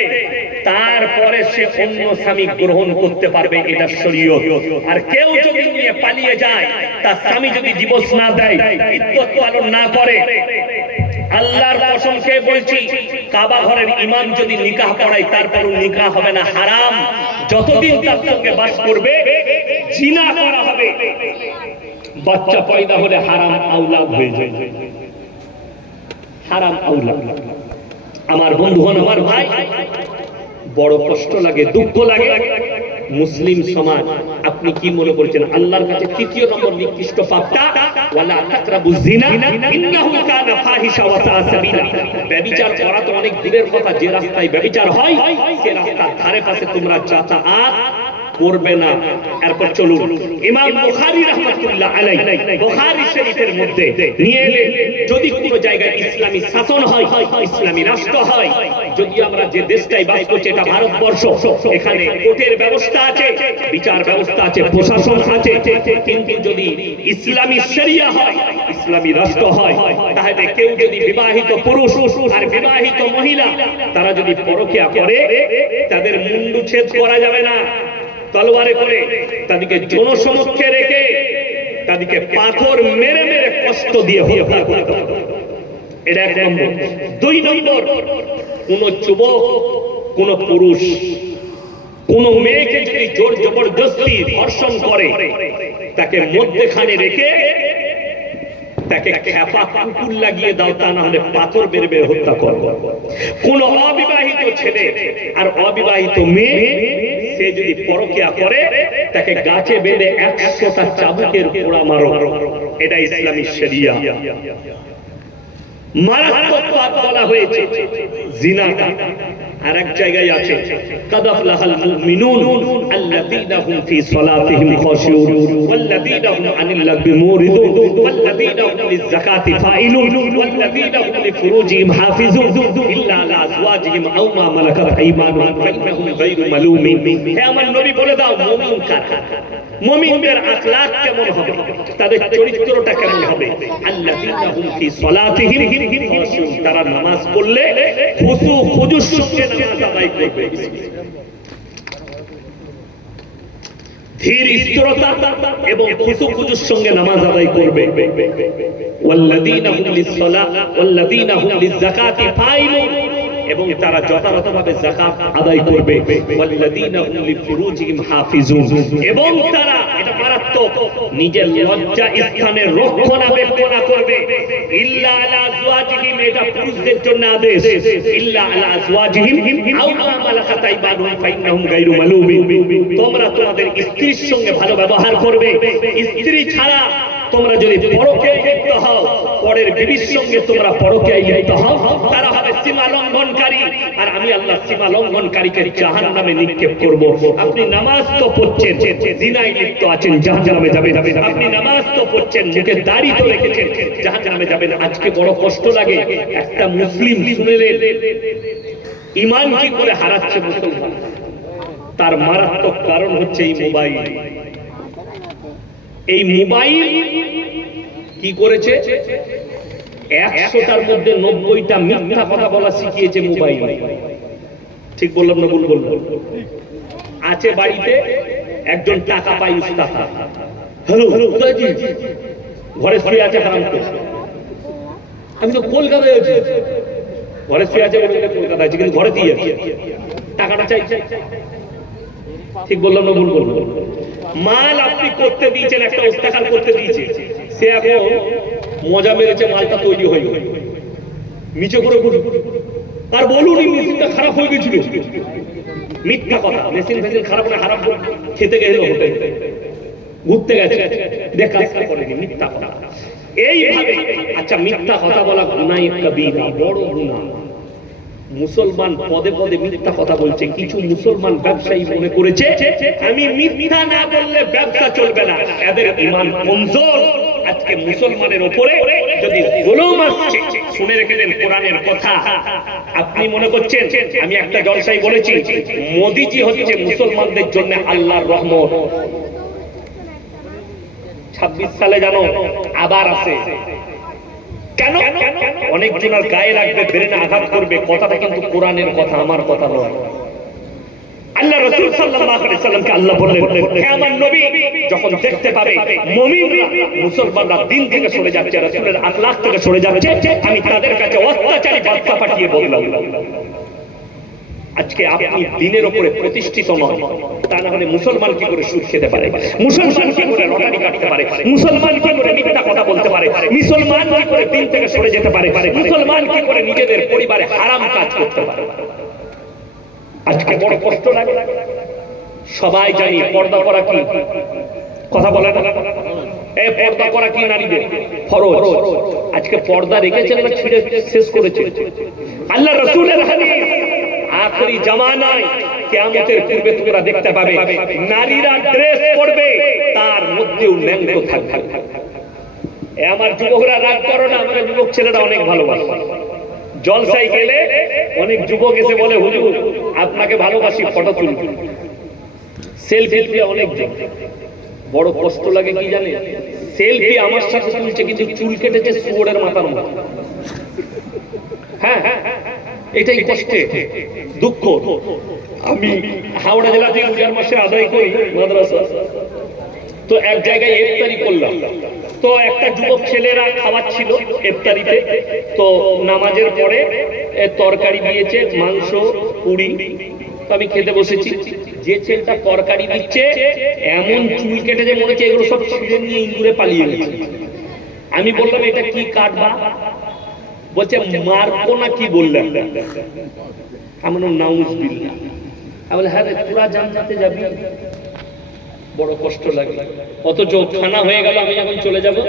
তারপরে সে অন্য স্বামী গ্রহণ করতে পারবে, এটা শরীয়ত। আর কেউ যদি নিয়ে পালিয়ে যায়, তার স্বামী যদি ডিভোর্স না দেয়, ইদ্যত পালন না করে, আল্লাহর কসম খেয়ে বলছি, কাবা ঘরের ইমাম যদি নিকাহ পড়ায়, তারপরও নিকাহ হবে না, হারাম। যতদিন তার সঙ্গে বাস করবে, জিনা করা হবে। বাচ্চা পয়দা হলে হারাম আওলাদ হয়ে যায়, হারাম আওলাদ। আমার বন্ধু, আমার ভাই, বড় কষ্ট লাগে, দুঃখ লাগে। মুসলিম সমাজ, আপনি কি মনে করছেন আল্লাহর কাছে তৃতীয় নম্বর নিকৃষ্ট পাপটা ওয়ালা তাকরাবুজ জিনা ইন্নাহু কানা ফাহিশা ওয়া সাআ সাবিলা? ব্যভিচার করা তো অনেক দূরের কথা, যে রাস্তায় ব্যভিচার হয় সে রাস্তার ধারে পাশে তোমরা যাতায়াত করবে না। এরপর চলুন, ইমাম বুখারী রাহমাতুল্লাহ আলাইহি বুখারী শরীফের মধ্যে নিয়ে এলেন, যদি কোনো জায়গায় ইসলামী শাসন হয়, ইসলামী রাষ্ট্র হয়, যদি আমরা যে দেশটাই বাস করছি এটা ভারতবর্ষ, এখানে কোর্টের ব্যবস্থা আছে, বিচার ব্যবস্থা আছে, প্রশাসন আছে, কিন্তু যদি ইসলামী শরিয়া হয়, ইসলামী রাষ্ট্র হয়, তাহলে কেউ যদি বিবাহিত পুরুষ আর বিবাহিত মহিলা তারা যদি পরকীয়া করে, তাদের মুন্ডুচ্ছেদ করা যাবে না, তলোয়ারে করে তাদেরকে জনসমক্ষে রেখে তাদেরকে পাথর মেরে মেরে কষ্ট দিয়ে হত্যা করতে হবে। এটা 1 নম্বর। 2 নম্বর, কোন যুবক, কোন পুরুষ, কোন মেয়েকে যদি জোর জবরদস্তি ধর্ষণ করে, তাকে মধ্যখানে রেখে তাকে খেপা কুকুর লাগিয়ে দাও, তা না হলে পাথর বের বের হত্যা করো। কোন অবিবাহিত ছেলে আর অবিবাহিত মেয়ে সে যদি পরকিয়া করে তাকে গাছে বেঁধে 100টা চাবুকের পোড়া মারো, এটা ইসলামী শরিয়া। মারাত্মক পাপ বলা হয়েছে জিনাটা। আর এক জায়গায় আছে কাদাফলাহাল মুমিনুন আল্লাযীনা হুম ফি সালাতিহিম খাশিউন ওয়াল্লাযীনা হুম আনিল লাগবি মুরিদুন ওয়াল্লাযীনা হুম লিয-যাকাতি ফাইলুন ওয়াল্লাযীনা হুম লিফুরুজিহিম হাফিজুন ইল্লা আলা আজওয়াজিহিম আও মা মালাকাত আইমানুহুম ফাইন্নাহুম গায়রু মালুমিন। হে আমার নবী বলে দাও মুমিন কারা, মুমিনদের আখলাক কেমন হবে, তাদের চরিত্রটা কেমন হবে। আল্লাযীনা হুম ফি সালাতিহিম খাশিউন, তারা নামাজ পড়লে খুশু খুজুর সঙ্গে নামাজ আদায় করবে, ধীর স্থিরতা এবং খুশু খুজুর সঙ্গে নামাজ আদায় করবে। ওয়াল্লাযীনা হুম লিস-সালাতি ওয়াল্লাযীনা হুম লিয-যাকাতি ফাইলুন, এবং তারা যথাযথভাবে যাকাত আদায় করবে। ওয়াল্লাযীনা হুম লিফুরুজিহিম হাফিজুন, এবং তারা, এটা মারাত্মক, নিজের লজ্জা স্থানের রক্ষণাবেক্ষণ করবে। ইল্লা আলা আজওয়াজিহিম, এটা পুরুষদের জন্য আদেশ। ইল্লা আলা আজওয়াজিহিম আও মা মালাকাত আইমানুহুম ফাইন্নাহুম গায়রু মালুমিন। তোমরা তোমাদের স্ত্রীর সঙ্গে ভালো ব্যবহার করবে। স্ত্রী ছাড়া তোমরা যদি পরকীয়ায় লিপ্ত হও, পরের বিবির সঙ্গে তোমরা পরকীয়ায় লিপ্ত হও, তারা হবে সীমা লঙ্ঘনকারী, আর আমি আল্লাহ সীমা লঙ্ঘনকারীকে জাহান্নামে নিক্ষেপ করব। আপনি নামাজ তো পড়ছেন, জিনায় লিপ্ত আছেন, জাহান্নামে যাবেন। আপনি নামাজ তো পড়ছেন, মুখে দাড়ি তো রেখেছেন, জাহান্নামে যাবেন। আজকে বড় কষ্ট লাগে, একটা মুসলিম শুনেলেন ঈমান কি করে হারাচ্ছে মুসলমান, তার মারাত্মক কারণ হচ্ছে এই মোবাইল। এই মোবাইল কি করেছে, 100টার মধ্যে 90টা মিথ্যা কথা বলা শিখিয়েছে মোবাইল। ঠিক বললাম না ভুল বললাম? আছে বাড়িতে একজন টাকা পাই উস্তাদ, হ্যালো উদয়জি, ঘরে শুয়ে আছে হারাম করে, আমি তো কলকাতায় আছি, ঘরে শুয়ে আছে কলকাতায় আছে, কিন্তু ঘরে দিয়ে টাকাটা চাইছে। ঠিক বললাম না ভুল বললাম? মাল আপনি করতে দিয়েছেন, একটা ওস্তাকার করতে দিয়েছে, সে এখন মজা মেরেছে, মালটা তৈরি হয়ে গেল, নিচে করে আর বলুন মেশিনটা খারাপ হয়ে গেছিল। মিথ্যা কথা, মেশিন ফেশিন খারাপ না, খারাপ খেতে গেল, হোটেল ঘুরতে গেছে, দেখা করেনি, মিথ্যা কথা। এইভাবে আচ্ছা, মিথ্যা কথা বলা গুনাহ কবিরা, বড় গুনাহ। মুসলমান পদে পদে মিথ্যা কথা বলছে। কিছু মুসলমান ব্যবসায়ী মনে করেছে আমি মিথ্যা না বললে ব্যবসা চলবে না, এদের ঈমান কমজোর। আজকে মুসলমানের উপরে যদি জুলুম আসছে, শুনে রেখে দেন কোরআনের কথা। আপনি মনে করছেন, আমি একটা জলসায় বলেছি, মোদিজি হচ্ছে মুসলমানদের জন্য আল্লাহর রহমত। 26 সালে জানো আবার আসে, কেন? অনেক জনের গায়ে লাগবে, ব্রেনে আঘাত করবে, কথাটা কিন্তু কোরআনের কথা, আমার কথা নয়। আল্লাহ রাসূল সাল্লাল্লাহু আলাইহি সাল্লামকে আল্লাহ বললেন, হে আমার নবী, যখন দেখতে পাবে মুমিনরা, মুসলমানরা দিন থেকে সরে যাচ্ছে, রাসূলের আখলাক থেকে সরে যাচ্ছে, আমি তাদের কাছে অত্যাচারী বাদশা পাঠিয়ে বললাম। আজকে আপনি দিনের উপরে প্রতিষ্ঠিত নন, তা না হলে মুসলমান কি করে সুদ খেতে পারে, মুসলমান কি করে লটারি কাটতে পারে, মুসলমান কি করে মিথ্যা কথা বলতে পারে, মুসলমান কি করে দিন থেকে সরে যেতে পারে, মুসলমান কি করে নিজেদের পরিবারে হারাম কাজ করতে পারে। আজকে বড় কষ্ট লাগে। সবাই জানি পর্দা করা কি, কথা বলে না? এই পর্দা করা কি নারীদের ফরজ। আজকে পর্দা রেখেছেন না ছিঁড়ে শেষ করেছে? আল্লাহ রাসূলের হাদিস, আখেরি জামানায় কিয়ামতের পূর্বে তোমরা দেখতে পাবে নারীরা ড্রেস পরবে, তার মধ্যেও ন্যাংটো থাকবে। আমার যুবকরা রাগ করো না, আমাদের যুবক ছেলেরা অনেক ভালোবাসে। জলসায় গেলে অনেক যুবক এসে বলে, হুজুর আপনাকে ভালোবাসি, ফটো তুলব, সেলফি তুলে অনেক জন। বড় কষ্ট লাগে কি জানেন, সেলফি আমার সাথে তুলছে কিন্তু চুল কেটেছে শুয়োরের মাথার মতো। হ্যাঁ, এটাই কষ্টে দুঃখ। আমি হাওড়া জেলা থেকে রোজার মাসে আদায় করি মাদ্রাসা, তো এক জায়গায় ইফতারি করলাম, তো একটা যুবক ছেলেরা খাওয়াচ্ছিল ইফতারিতে, তো নামাজের পরে তরকারি দিয়েছে, মাংস, পুরি, তো আমি খেতে বসেছি। যে ছেলেটা তরকারি দিচ্ছে এমন চুল কেটেছে, মনে হচ্ছে এগুলো সব ছিঁড়ে নিয়ে ইন্দুরে পালিয়ে গেছে। আমি বললাম এটা কি কাটবা? বলছে মারবো না কি বললেন? আমি বললাম নাউজুবিল্লাহ। আমি বলে হ্যাঁ রে, তোরা জান্নাতে যাবি, বড় কষ্ট লাগে। অথচ খানা হয়ে গেল, আমি যখন চলে যাবো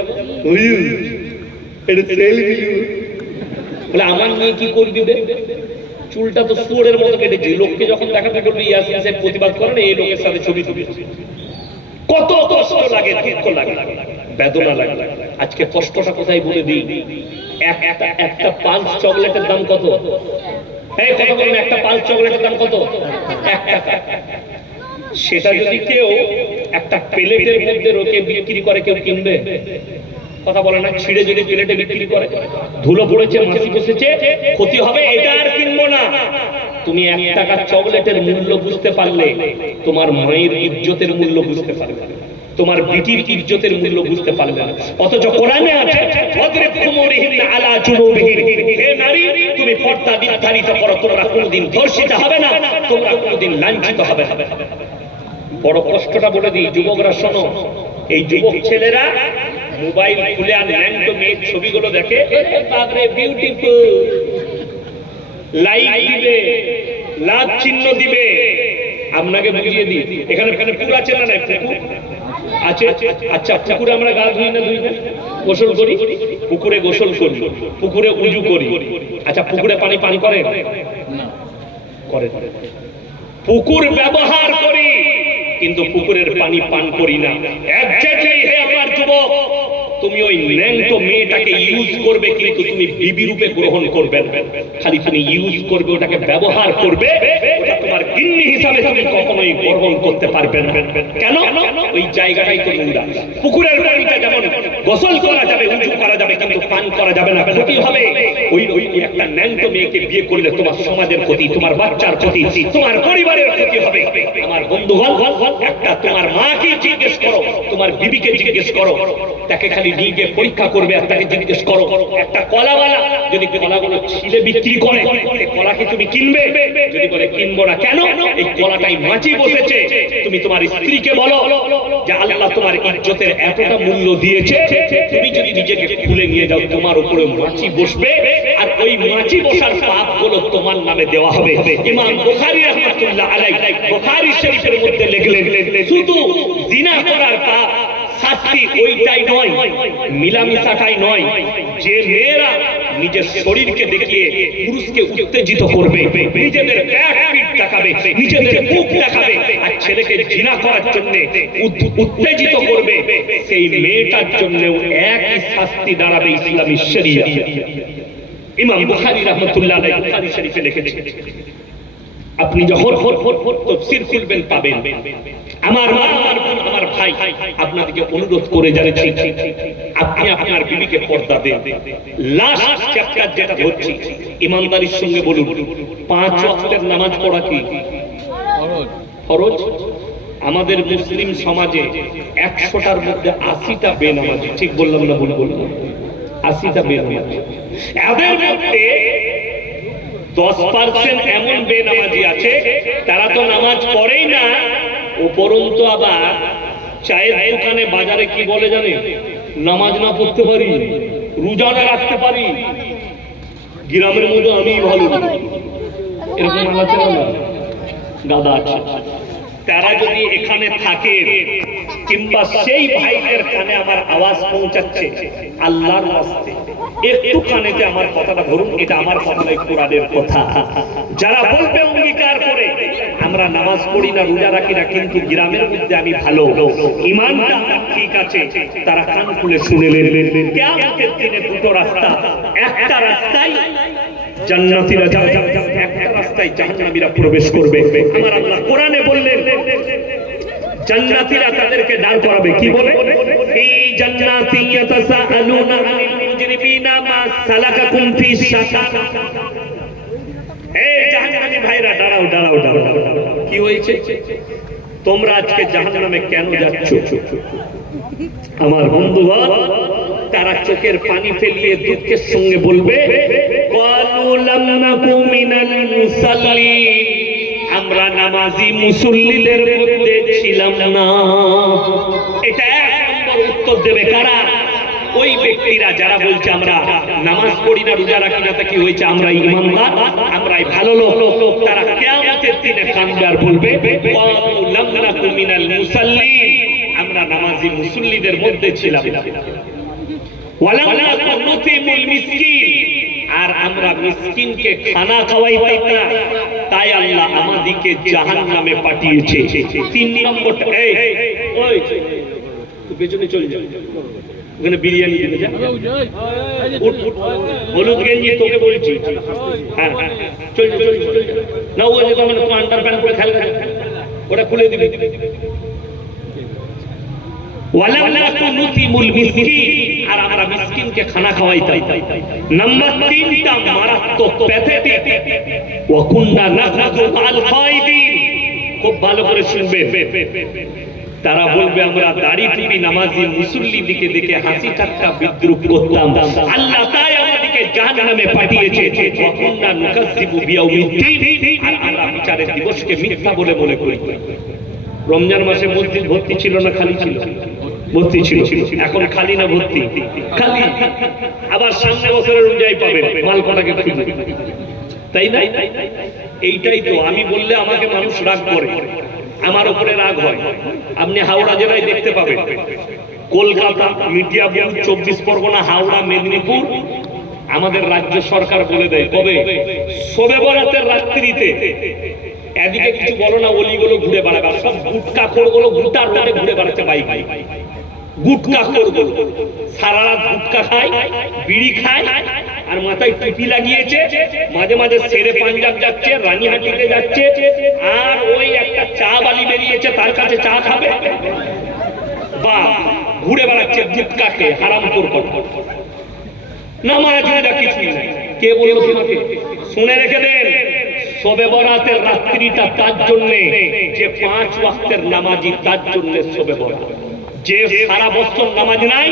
বলে আমার নিয়ে কি করবি? চুলটা তো শুয়োরের মতো কেটেছি, লোককে যখন দেখাতে বলবি ইয়াসিন সাহেব প্রতিবাদ করেন এই লোকের সাথে ছবি তুলেছে। কত কষ্ট লাগে, দুঃখ লাগে, বেদনা লাগে। আজকে কষ্টটা কোথায় বলে দিই। একটা পালস চকলেটের দাম কত? এই কত বলেন, একটা পালস চকলেটের দাম কত? 1 টাকা। সেটা যদি কেউ একটা প্লেটের মধ্যে রোকে বিক্রি করে, কেউ কিনবে? কথা বলে না। ছিঁড়ে যদি প্লেটে বিক্রি করে, ধুলো পড়েছে, মাছি বসেছে, ক্ষতি হবে, এটা আর কিনবো না। তুমি 1 টাকার চকলেটের মূল্য বুঝতে পারলে তোমার মায়ের ইজ্জতের মূল্য বুঝতে পারবে, তোমার বিটির ইজ্জতের মূল্য বুঝতে পারবে না। অথচ কোরআনে আছে ওয়াদরিব খুমুরিহিন্না আলা জুনুবিহিন, হে নারী তুমি পর্দা নির্ধারিত করো, তোমরা কোনোদিন ধর্ষিত হবে না, তোমরা কোনোদিন লাঞ্ছিত হবে না। বড় কষ্টটা বলে দিই, যুবকরা শোনো। এই যুবক ছেলেরা মোবাইল খুলে আর ল্যান্ডো মেয়ের ছবিগুলো দেখে, বাপরে বিউটিফুল, লাইক দিবে, লাভ চিহ্ন দিবে। আপনাকে বুঝিয়ে দিই, এখানে পুকুর আছে না? নাই পুকুর আছে। আচ্ছা, পুকুরে আমরা গা ধুই না? ধুই না? গোসল করি, পুকুরে গোসল করি, পুকুরে উজু করি। আচ্ছা, পুকুরে পানি পান করে? করে। পুকুর ব্যবহার করি কিন্তু পুকুরের পানি পান করি না। এক্স্যাক্টলি হে আমার যুবক, তুমি ওই ন্যাংটো মেয়েটাকে ইউজ করবে কিন্তু তুমি বিবি রূপে গ্রহণ করবে না। খালি তুমি ইউজ করবে, ওটাকে ব্যবহার করবে, ওটা তোমার গিন্নি হিসাবে তুমি কখনোই গ্রহণ করতে পারবে না। কেন? ওই জায়গাটাই তো নোংরা। পুকুরের পানিটা যেমন গোসল করা যাবে, উজু করা যাবে, কিন্তু পান করা যাবে না, ক্ষতি হবে। ওই একটা ন্যাংটো মেয়েকে বিয়ে করলে তোমার সমাজের ক্ষতি, তোমার বাচ্চার ক্ষতি, তোমার পরিবারের ক্ষতি হবে। আমার বন্ধুগণ, একটা তোমার মাকে জিজ্ঞেস করো, তোমার বিবিকে জিজ্ঞেস করো, তাকে খালি নিজে পরীক্ষা করবে আর তাকে জিজ্ঞেস করো, একটা কলাওয়ালা যদি কলাগুলো ছিলে বিক্রি করে, সেই কলাকে তুমি কিনবে? যদি বলে কিনবো না, কেন? এই কলাটাই মাছি বসেছে। তুমি তোমার স্ত্রীকে বলো যে আল্লাহ তোমার ইজ্জতের এতটা মূল্য দিয়েছে, তুমি যদি নিজেকে খুলে নিয়ে যাও, তোমার উপরে মাছি বসবে, আর ওই মাছি বসার পাপগুলো তোমার নামে দেওয়া হবে। ইমাম বুখারী রাহমাতুল্লাহ আলাইহি বুখারী শরীফের মধ্যে লিখলেন, শুধু জিনা করার পাপ শাস্তি ওইটাই নয়, মিলামিশাটাই নয়, যে মেয়েরা নিজের শরীরকে দেখিয়ে পুরুষকে উত্তেজিত করবে, নিজেদের পেট পিঠ দেখাবে, নিজেদের মুখ দেখাবে, আর ছেলেকে জিনা করার জন্য উত্তেজিত করবে, সেই মেয়েটার জন্যও একই শাস্তি দাঁড়াবে ইসলামী শরীয়ত। ইমাম বুখারী রাহমাতুল্লাহ আলাইহি বুখারী শরীফে লিখেছেন। আপনি যখন তাফসীর খুলবেন পাবেন। আমার মা, আমার বোন, আমার ভাই, আপনাদেরকে অনুরোধ করে জানাচ্ছি, আপনি আপনার বিবিকে পর্দা দেন। লাস্ট চ্যাপ্টার যেটা ধরছি, ইমানদারির সঙ্গে বলুন, 5 ওয়াক্তের নামাজ পড়া কি ফরজ? আমাদের মুসলিম সমাজে 100টার মধ্যে 80টা বেনামাজি। ঠিক বললাম না? ভুল বললাম? 80টা বেনামাজি। এদের মধ্যে 10% এমন বেনামাজি আছে, তারা তো নামাজ পড়েই না, উপরন্তু আবার চায়ের দোকানে বাজারে কি বলে জানে, নামাজ না পড়তে পারি, রোজা না রাখতে পারি, গ্রামের মধ্যে আমি ভালো, এরকম আলোচনা না দাদা আছে। তারা যদি এখানে থাকে কিংবা সেই ভাইদের কানে আমার আওয়াজ পৌঁছাচ্ছে, আল্লাহর ওয়াস্তে একটু কানেতে আমার কথাটা ধরুন, এটা আমার কথা নয়, কোরআনের কথা। যারা বলবে অঙ্গীকার করে আমরা নামাজ পড়ি না, রোজা রাখি না, কিন্তু গ্রামের মধ্যে আমি ভালো, ঈমানটা ঠিক আছে, তারা কান খুলে শুনে নেবেন। কিয়ামতের দিনে দুটো রাস্তা, একটা রাস্তায় জান্নাতীরা যাবে, একটা রাস্তায় জাহান্নামীরা প্রবেশ করবে। আমার আল্লাহ কোরআনে বললেন, জান্নাতীরা তাদেরকে দাঁড় করাবে, কি বলে? ফি জান্নাতিন ইয়াতাসাআলুনা আনিল মুজরিমিনা মা সালাকাকুম ফি সাকার। এই জাহান্নামী ভাইরা, দাঁড়াও দাঁড়াও দাঁড়াও, কি হয়েছে? তোমরা আজকে জাহান্নামে কেন যাচ্ছ? আমার বন্ধুগণ, তারা চোখের পানি ফেলিয়ে দুঃখের সঙ্গে বলবে, ক্বালু লাম নাকু মিনাল মুসাল্লিন, আমরা নামাজি মুসল্লিদের মধ্যে ছিলাম না। এটা 1 নম্বর উত্তর দেবে কারা? ওই ব্যক্তিরা যারা বলছে আমরা নামাজ পড়ি না, রোজা রাখি না, তা কি হয়েছে? আমরা ইমানদার, আমরাই ভালো লোক। তারা কিয়ামতের দিনে কাঁদবে আর বলবে ওয়ালু লাম নাকু মিনাল মুসাল্লিন, আমরা নামাজি মুসল্লিদের মধ্যে ছিলাম। ওয়ালাম নাকু নুতিমুল মিসকিন, আর আমরা মিসকিনকে খানা খাওয়াইতাম না, তাই আল্লাহ আমাদেরকে জাহান্নামে পাঠিয়েছে। 3 নম্বরটা, এই ওই তুই পেছনে চলে যা, ওখানে বিরিয়ানি দিবে যা, হলুদ গেঞ্জি তোকে বলছি, হ্যাঁ চল না, ও যে তোমার আন্ডার প্যান্ট পরে খেলে ওটা খুলে দিবে। ওয়ালাম নাকু নুতিমুল মিসকিন, আর আমরা মিসকিনকে খানা খাওয়াইতাম। নাম্বার 3টা মারাত্মক প্যাথেটিক, ওয়া কুননা নাখাযু আল খায়দিন। খুব ভালো করে শুনবেন, তারা বলবে আমরা দাড়ি টুপি নামাজি মুসল্লির দিকে দেখে হাসি ঠাট্টা বিদ্রুপ করতাম, আল্লাহ তাই আমাদেরকে জাহান্নামে পাঠিয়েছে। ওয়া কুননা নুকাজ্জিবু বিয়াউমিদ্দিন, আর আমরা বিচারের দিবসকে মিথ্যা বলে মনে করি। রমজান মাসে মসজিদ ভর্তি ছিল না খালি ছিল? ভর্তি ছিল। এখন খালি না ভর্তি? খালি। আবার সামনে বছরের রোজাই পাবেন মালকোটাকে খুঁজে, তাই না? এইটাই তো, আমি বললে আমাকে মানুষ রাগ করে, আমার উপরে রাগ হয়। আপনি হাওড়া জেলায় দেখতে পাবেন, কলকাতা, মিডিয়াপুর, 24 পরগনা, হাওড়া, মেদিনীপুর, আমাদের রাজ্য সরকার বলে দেয় কবে? শবে বরাতের রাত্রিতে। এদিকে কিছু বলো না, অলিগুলো ঘুরে বেড়াবে, সব গুটকা খোরগুলো গুটার রোডে ঘুরে বেড়াচ্ছে বাইক, গুটকা খোরগুলো সারা রাত গুটকা খায়, বিড়ি খায়, আর মাথায় টুপি লাগিয়েছে, মাঝে মাঝে শেরে পাঞ্জাব যাচ্ছে, রানীহাটিতে যাচ্ছে, আর ওই একটা চা বালি বেরিয়েছে, তার কাছে চা খাবে, বা ঘুরে বেড়াচ্ছে গুটকা খেয়ে, হারাম খোর। নামাজ রোজা কিছুই নাই। কে বলল তোমাকে? শুনে রেখে দেন, শবে বরাতের রাত্রিটা তার জন্য যে 5 ওয়াক্তের নামাজি, তার জন্য শবে বরাত। যে সারা বছর নামাজ নাই,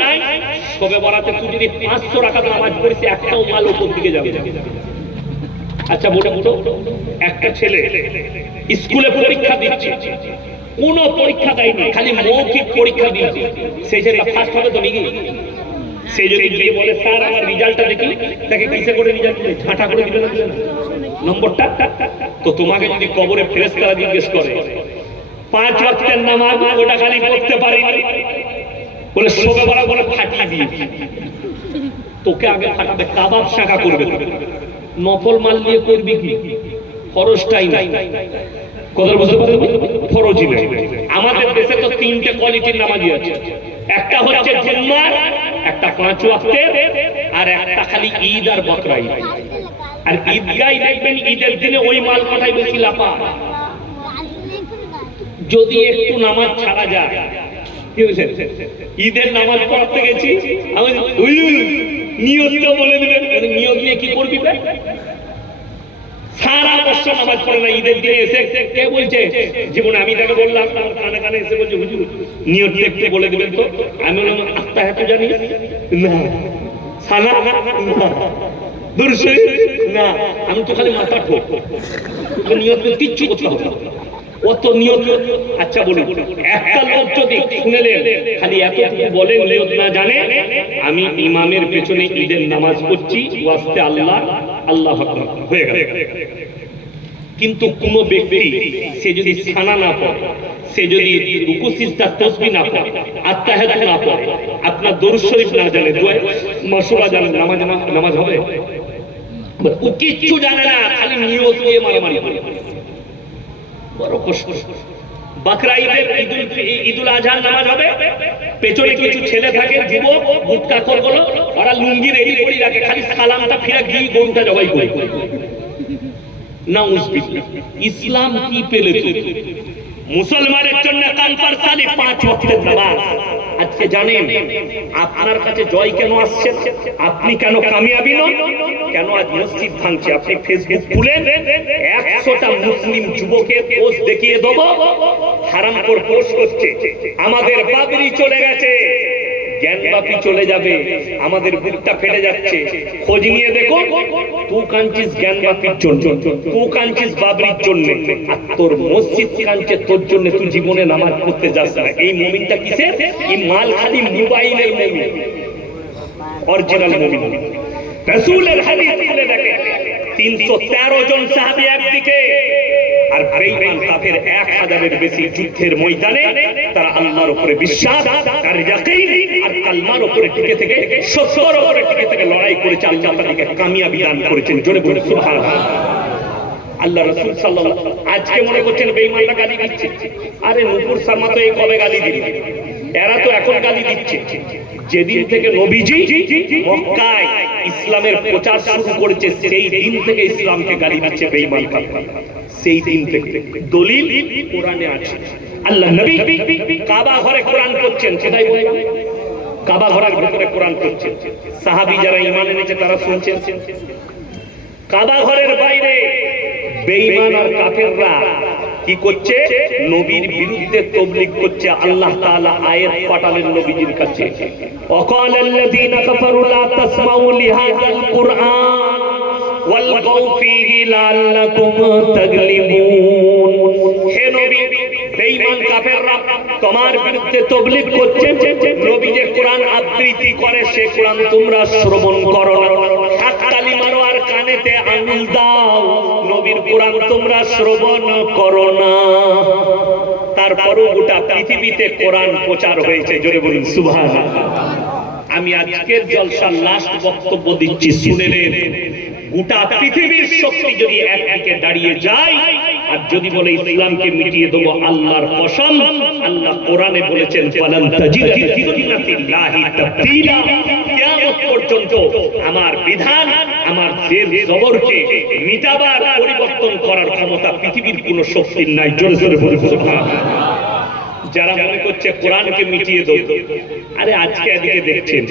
শবে বরাতে তুই যদি 500 রাকাত নামাজ পড়িস, একটাও মাল উপর দিকে যাবে। আচ্ছা বলে একটা ছেলে স্কুলে পরীক্ষা দিচ্ছে, কোন পরীক্ষা দেয়নি, খালি মৌখিক পরীক্ষা দিয়েছে, সেই ছেলেটা ফার্স্ট হবে তো নাকি? সে যদি গিয়ে বলে স্যার আমার রেজাল্টটা দেখি, তাকে কিসে করে রেজাল্ট দিবে? ঝাঁটা করে দিবে না নম্বরটা? তো তোমাকে যদি কবরে ফেরেশতারা জিজ্ঞেস করে 5 ওয়াক্তের নামাজ ওটা খালি পড়তে পারিনি বলে শোবে বলা বলে ফাটিয়ে দিয়েছি, তোকে আগে ফাটাবে, কাবাব শাখা করবে, নফল মাল দিয়ে করবি কি? ফরজটাই নাই। কথা বুঝতে পারছো? ফরজই নাই। আমাদের দেশে তো 3টে কোয়ালিটির নামাজি আছে, একটা হচ্ছে জুম্মার, একটা 5 ওয়াক্তের, আর একটা খালি ঈদ আর বকরা ঈদ। আর ঈদগাই দেখবেন ঈদের দিনে ওই মাল কটাই বেশি লাফা। যদি একটু নামাজ ছাড়া যায়, কি হয়েছে? ঈদের নামাজ পড়তে গেছি, আমি নিয়তটা বলে দিবেন, নিয়ত নিয়ে কি করবি? সারা বছর নামাজ পড়ে না, ঈদের দিনে এসে কে বলছে জীবনে? আমি তাকে বললাম, কানে কানে এসে বলছে হুজুর নিয়ত একটু বলে দিবেন তো। আমি বললাম আত্মা এত জানি না, সালা না, দুরশে না, আমি তো খালি মাথা ঠোক, নিয়ত কিচ্ছু করতে হবে না, অত নিয়ত। আচ্ছা বলুন, একটা লোক যদি শুনেলেন খালি এতটুকু বলেন, নিয়ত না জানে, আমি ইমামের পেছনে ঈদের নামাজ পড়ছি, ওয়াস্তে আল্লাহ আল্লাহ আকবার, হয়ে গেল। কিন্তু কোন ব্যক্তি সে যদি সানা না পড়ে, সে যদি রুকু সিজদা তাসবিহ না পড়ে, আত্তাহিয়াত না পড়ে, আপনার দরুদ শরীফ না জানে, দোয়া মাশরুরা জানে, নামাজ হবে? ও কিচ্ছু জানে না, খালি নিয়ত নিয়ে মারামারি করে, বড় কষ্ট। বকরা ঈদের ঈদুল আজহার নামাজ হবে, পেছনে কিছু ছেলে থাকে যুবক, গুটকা খোরগুলো, ওরা লুঙ্গি রেডি করে রাখে, খালি সালামটা ফিরে গিয়ে গরুটা জবাই করে। নাউজুবিল্লাহ। ইসলাম কি পেলে? মুসলমানের জন্য কম্পালসারি 5 ওয়াক্তের নামাজ। আজকে জানেন আপনার কাছে জয় কেন আসছে? আপনি কেন কামিয়াবি নন? কেন আজ মসজিদ ভাঙছে? আপনি ফেসবুক খুলেন, 100টা মুসলিম যুবকের পোস্ট দেখিয়ে দেব, হারামখোর পোস্ট করছে, আমাদের বাবরি চলে গেছে, জ্ঞানবাপী চলে যাবে, আমাদের বুকটা ফেটে যাচ্ছে, খোঁজ নিয়ে দেখো, তুই কাঁদছিস জ্ঞানবাপীর জন্য, তুই কাঁদছিস বাবরির জন্য, আর তোর মসজিদ কাঁদছে তোর জন্য, তুই জীবনে নামাজ পড়তে যাস না। এই মুমিনটা কিসের? এই মাল খালি মোবাইলের মুমিন। অরিজিনাল মুমিন। রাসূলের হাদিস খুলে দেখেন 313 জন সাহাবী একদিকে, আর বেঈমান কাফের 1000-এর বেশি যুদ্ধের ময়দানে তারা আল্লাহর উপরে বিশ্বাস আর ইয়াকিন আর কালমার উপরে টিকে থেকে সত্যের উপরে টিকে থেকে লড়াই করেছে। আল্লাহ তাদেরকে কামিয়াবি দান করেছেন। জোরে বলুন সুবহানাল্লাহ। আল্লাহ রাসূল সাল্লাল্লাহু আজকে মনে করছেন বেঈমানরা গালি দিচ্ছে, আরে নূপুর শর্মা তো এই কবে গালি দিল, এরা তো এখন গালি দিচ্ছে। যেদিন থেকে নবীজি মক্কায় ইসলামের প্রচার শুরু করেছে সেই দিন থেকে ইসলামকে গালি দিচ্ছে বেঈমান কাফের। সেই দিন থেকে দলিল কোরআনে আছে। আল্লাহ নবী কাবা ঘরে কোরআন পড়ছেন, কোথায় বলেন? কাবা ঘরের ভিতরে কোরআন পড়ছেন। সাহাবী যারা ঈমান এনেছে তারা শুনছেন। কাবা ঘরের বাইরে বেঈমান আর কাফেররা কি করছে? নবীর বিরুদ্ধে তাবলীগ করছে। আল্লাহ তাআলা আয়াত পাঠালেন নবীজির কাছে, ওয়াকালাল্লাযীনা কাফারু লা তাসমাউ লিহাযাল কুরআন ওয়ালগাউ ফীহি লাআল্লাকুম তাগলিবুন। হে নবী, বেঈমান কাফেররা তোমার বিরুদ্ধে তাবলীগ করছে, নবী যে কোরআন আবৃত্তি করে সে কোরআন তোমরা শ্রবণ করো না। হাততালি মারো আর কানেতে আঙুল দাও, নবীর কোরআন তোমরা শ্রবণ করো না। তারপরও গোটা পৃথিবীতে কোরআন প্রচার হয়েছে। জোরে বলুন সুবহানাল্লাহ। আমি আজকের জলসার লাস্ট বক্তব্য দিচ্ছি, শুনে নেন। গোটা পৃথিবীর শক্তি যদি একদিকে দাঁড়িয়ে যায় আর যদি বলে ইসলামকে মিটিয়ে দেব, আল্লাহর কসম, আল্লাহ কোরআনে বলেছেন ফালান তাজিদা লিসুন্নাতিল্লাহি তাবদীলা। কিয়ামত পর্যন্ত আমার বিধান, আমার জের জবরকে মিটাবার, পরিবর্তন করার ক্ষমতা পৃথিবীর কোনো শক্তির নাই। জোরে জোরে বলুন সুবহানাল্লাহ। যারা মনে করছে কোরআনকে মিটিয়ে দেব, আরে আজকে এদিকে দেখছেন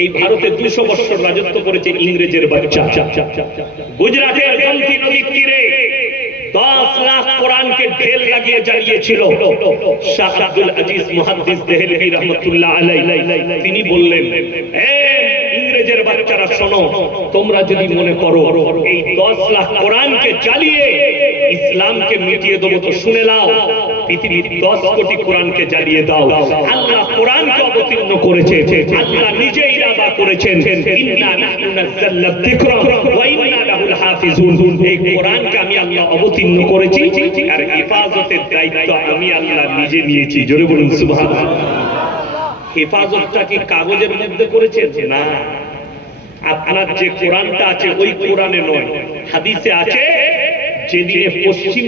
এই ভারতে 200 বছর রাজত্ব করেছে ইংরেজের বাচ্চা। গুজরাটের গমতি নদীর তীরে 10 লাখ কোরআনকে ঢেল লাগিয়ে জ্বালিয়েছিল। শাহ আব্দুল আজিজ মুহাদ্দিস দেহলভী রাহমাতুল্লাহ আলাইহি তিনি বললেন, ইংরেজের বাচ্চারা শোনো, তোমরা যদি মনে করো এই 10 লাখ কোরআনকে জ্বালিয়ে ইসলামকে মিটিয়ে দেবো তো শুনে নাও, পৃথিবীর 10 কোটি কোরআনকে জ্বালিয়ে দাও। আল্লাহ কোরআনকে অবতীর্ণ করেছে, আল্লাহ নিজে ইরাদা করেছেন, ইন্না নাহনু নাযালনা যিকরা ওয়া ইন্না লাহুল হাফিজুন। এই কোরআনকে আমি আল্লাহ অবতীর্ণ করেছি আর হেফাজতের দায়িত্ব আমি আল্লাহ নিজে নিয়েছি। জোরে বলুন সুবহানাল্লাহ। হেফাজতটা কি কাগজের মধ্যে করেছেন? না, আপনার যে কোরআনটা আছে ওই কোরআনে নয়, হাদিসে আছে যেদিনে পশ্চিম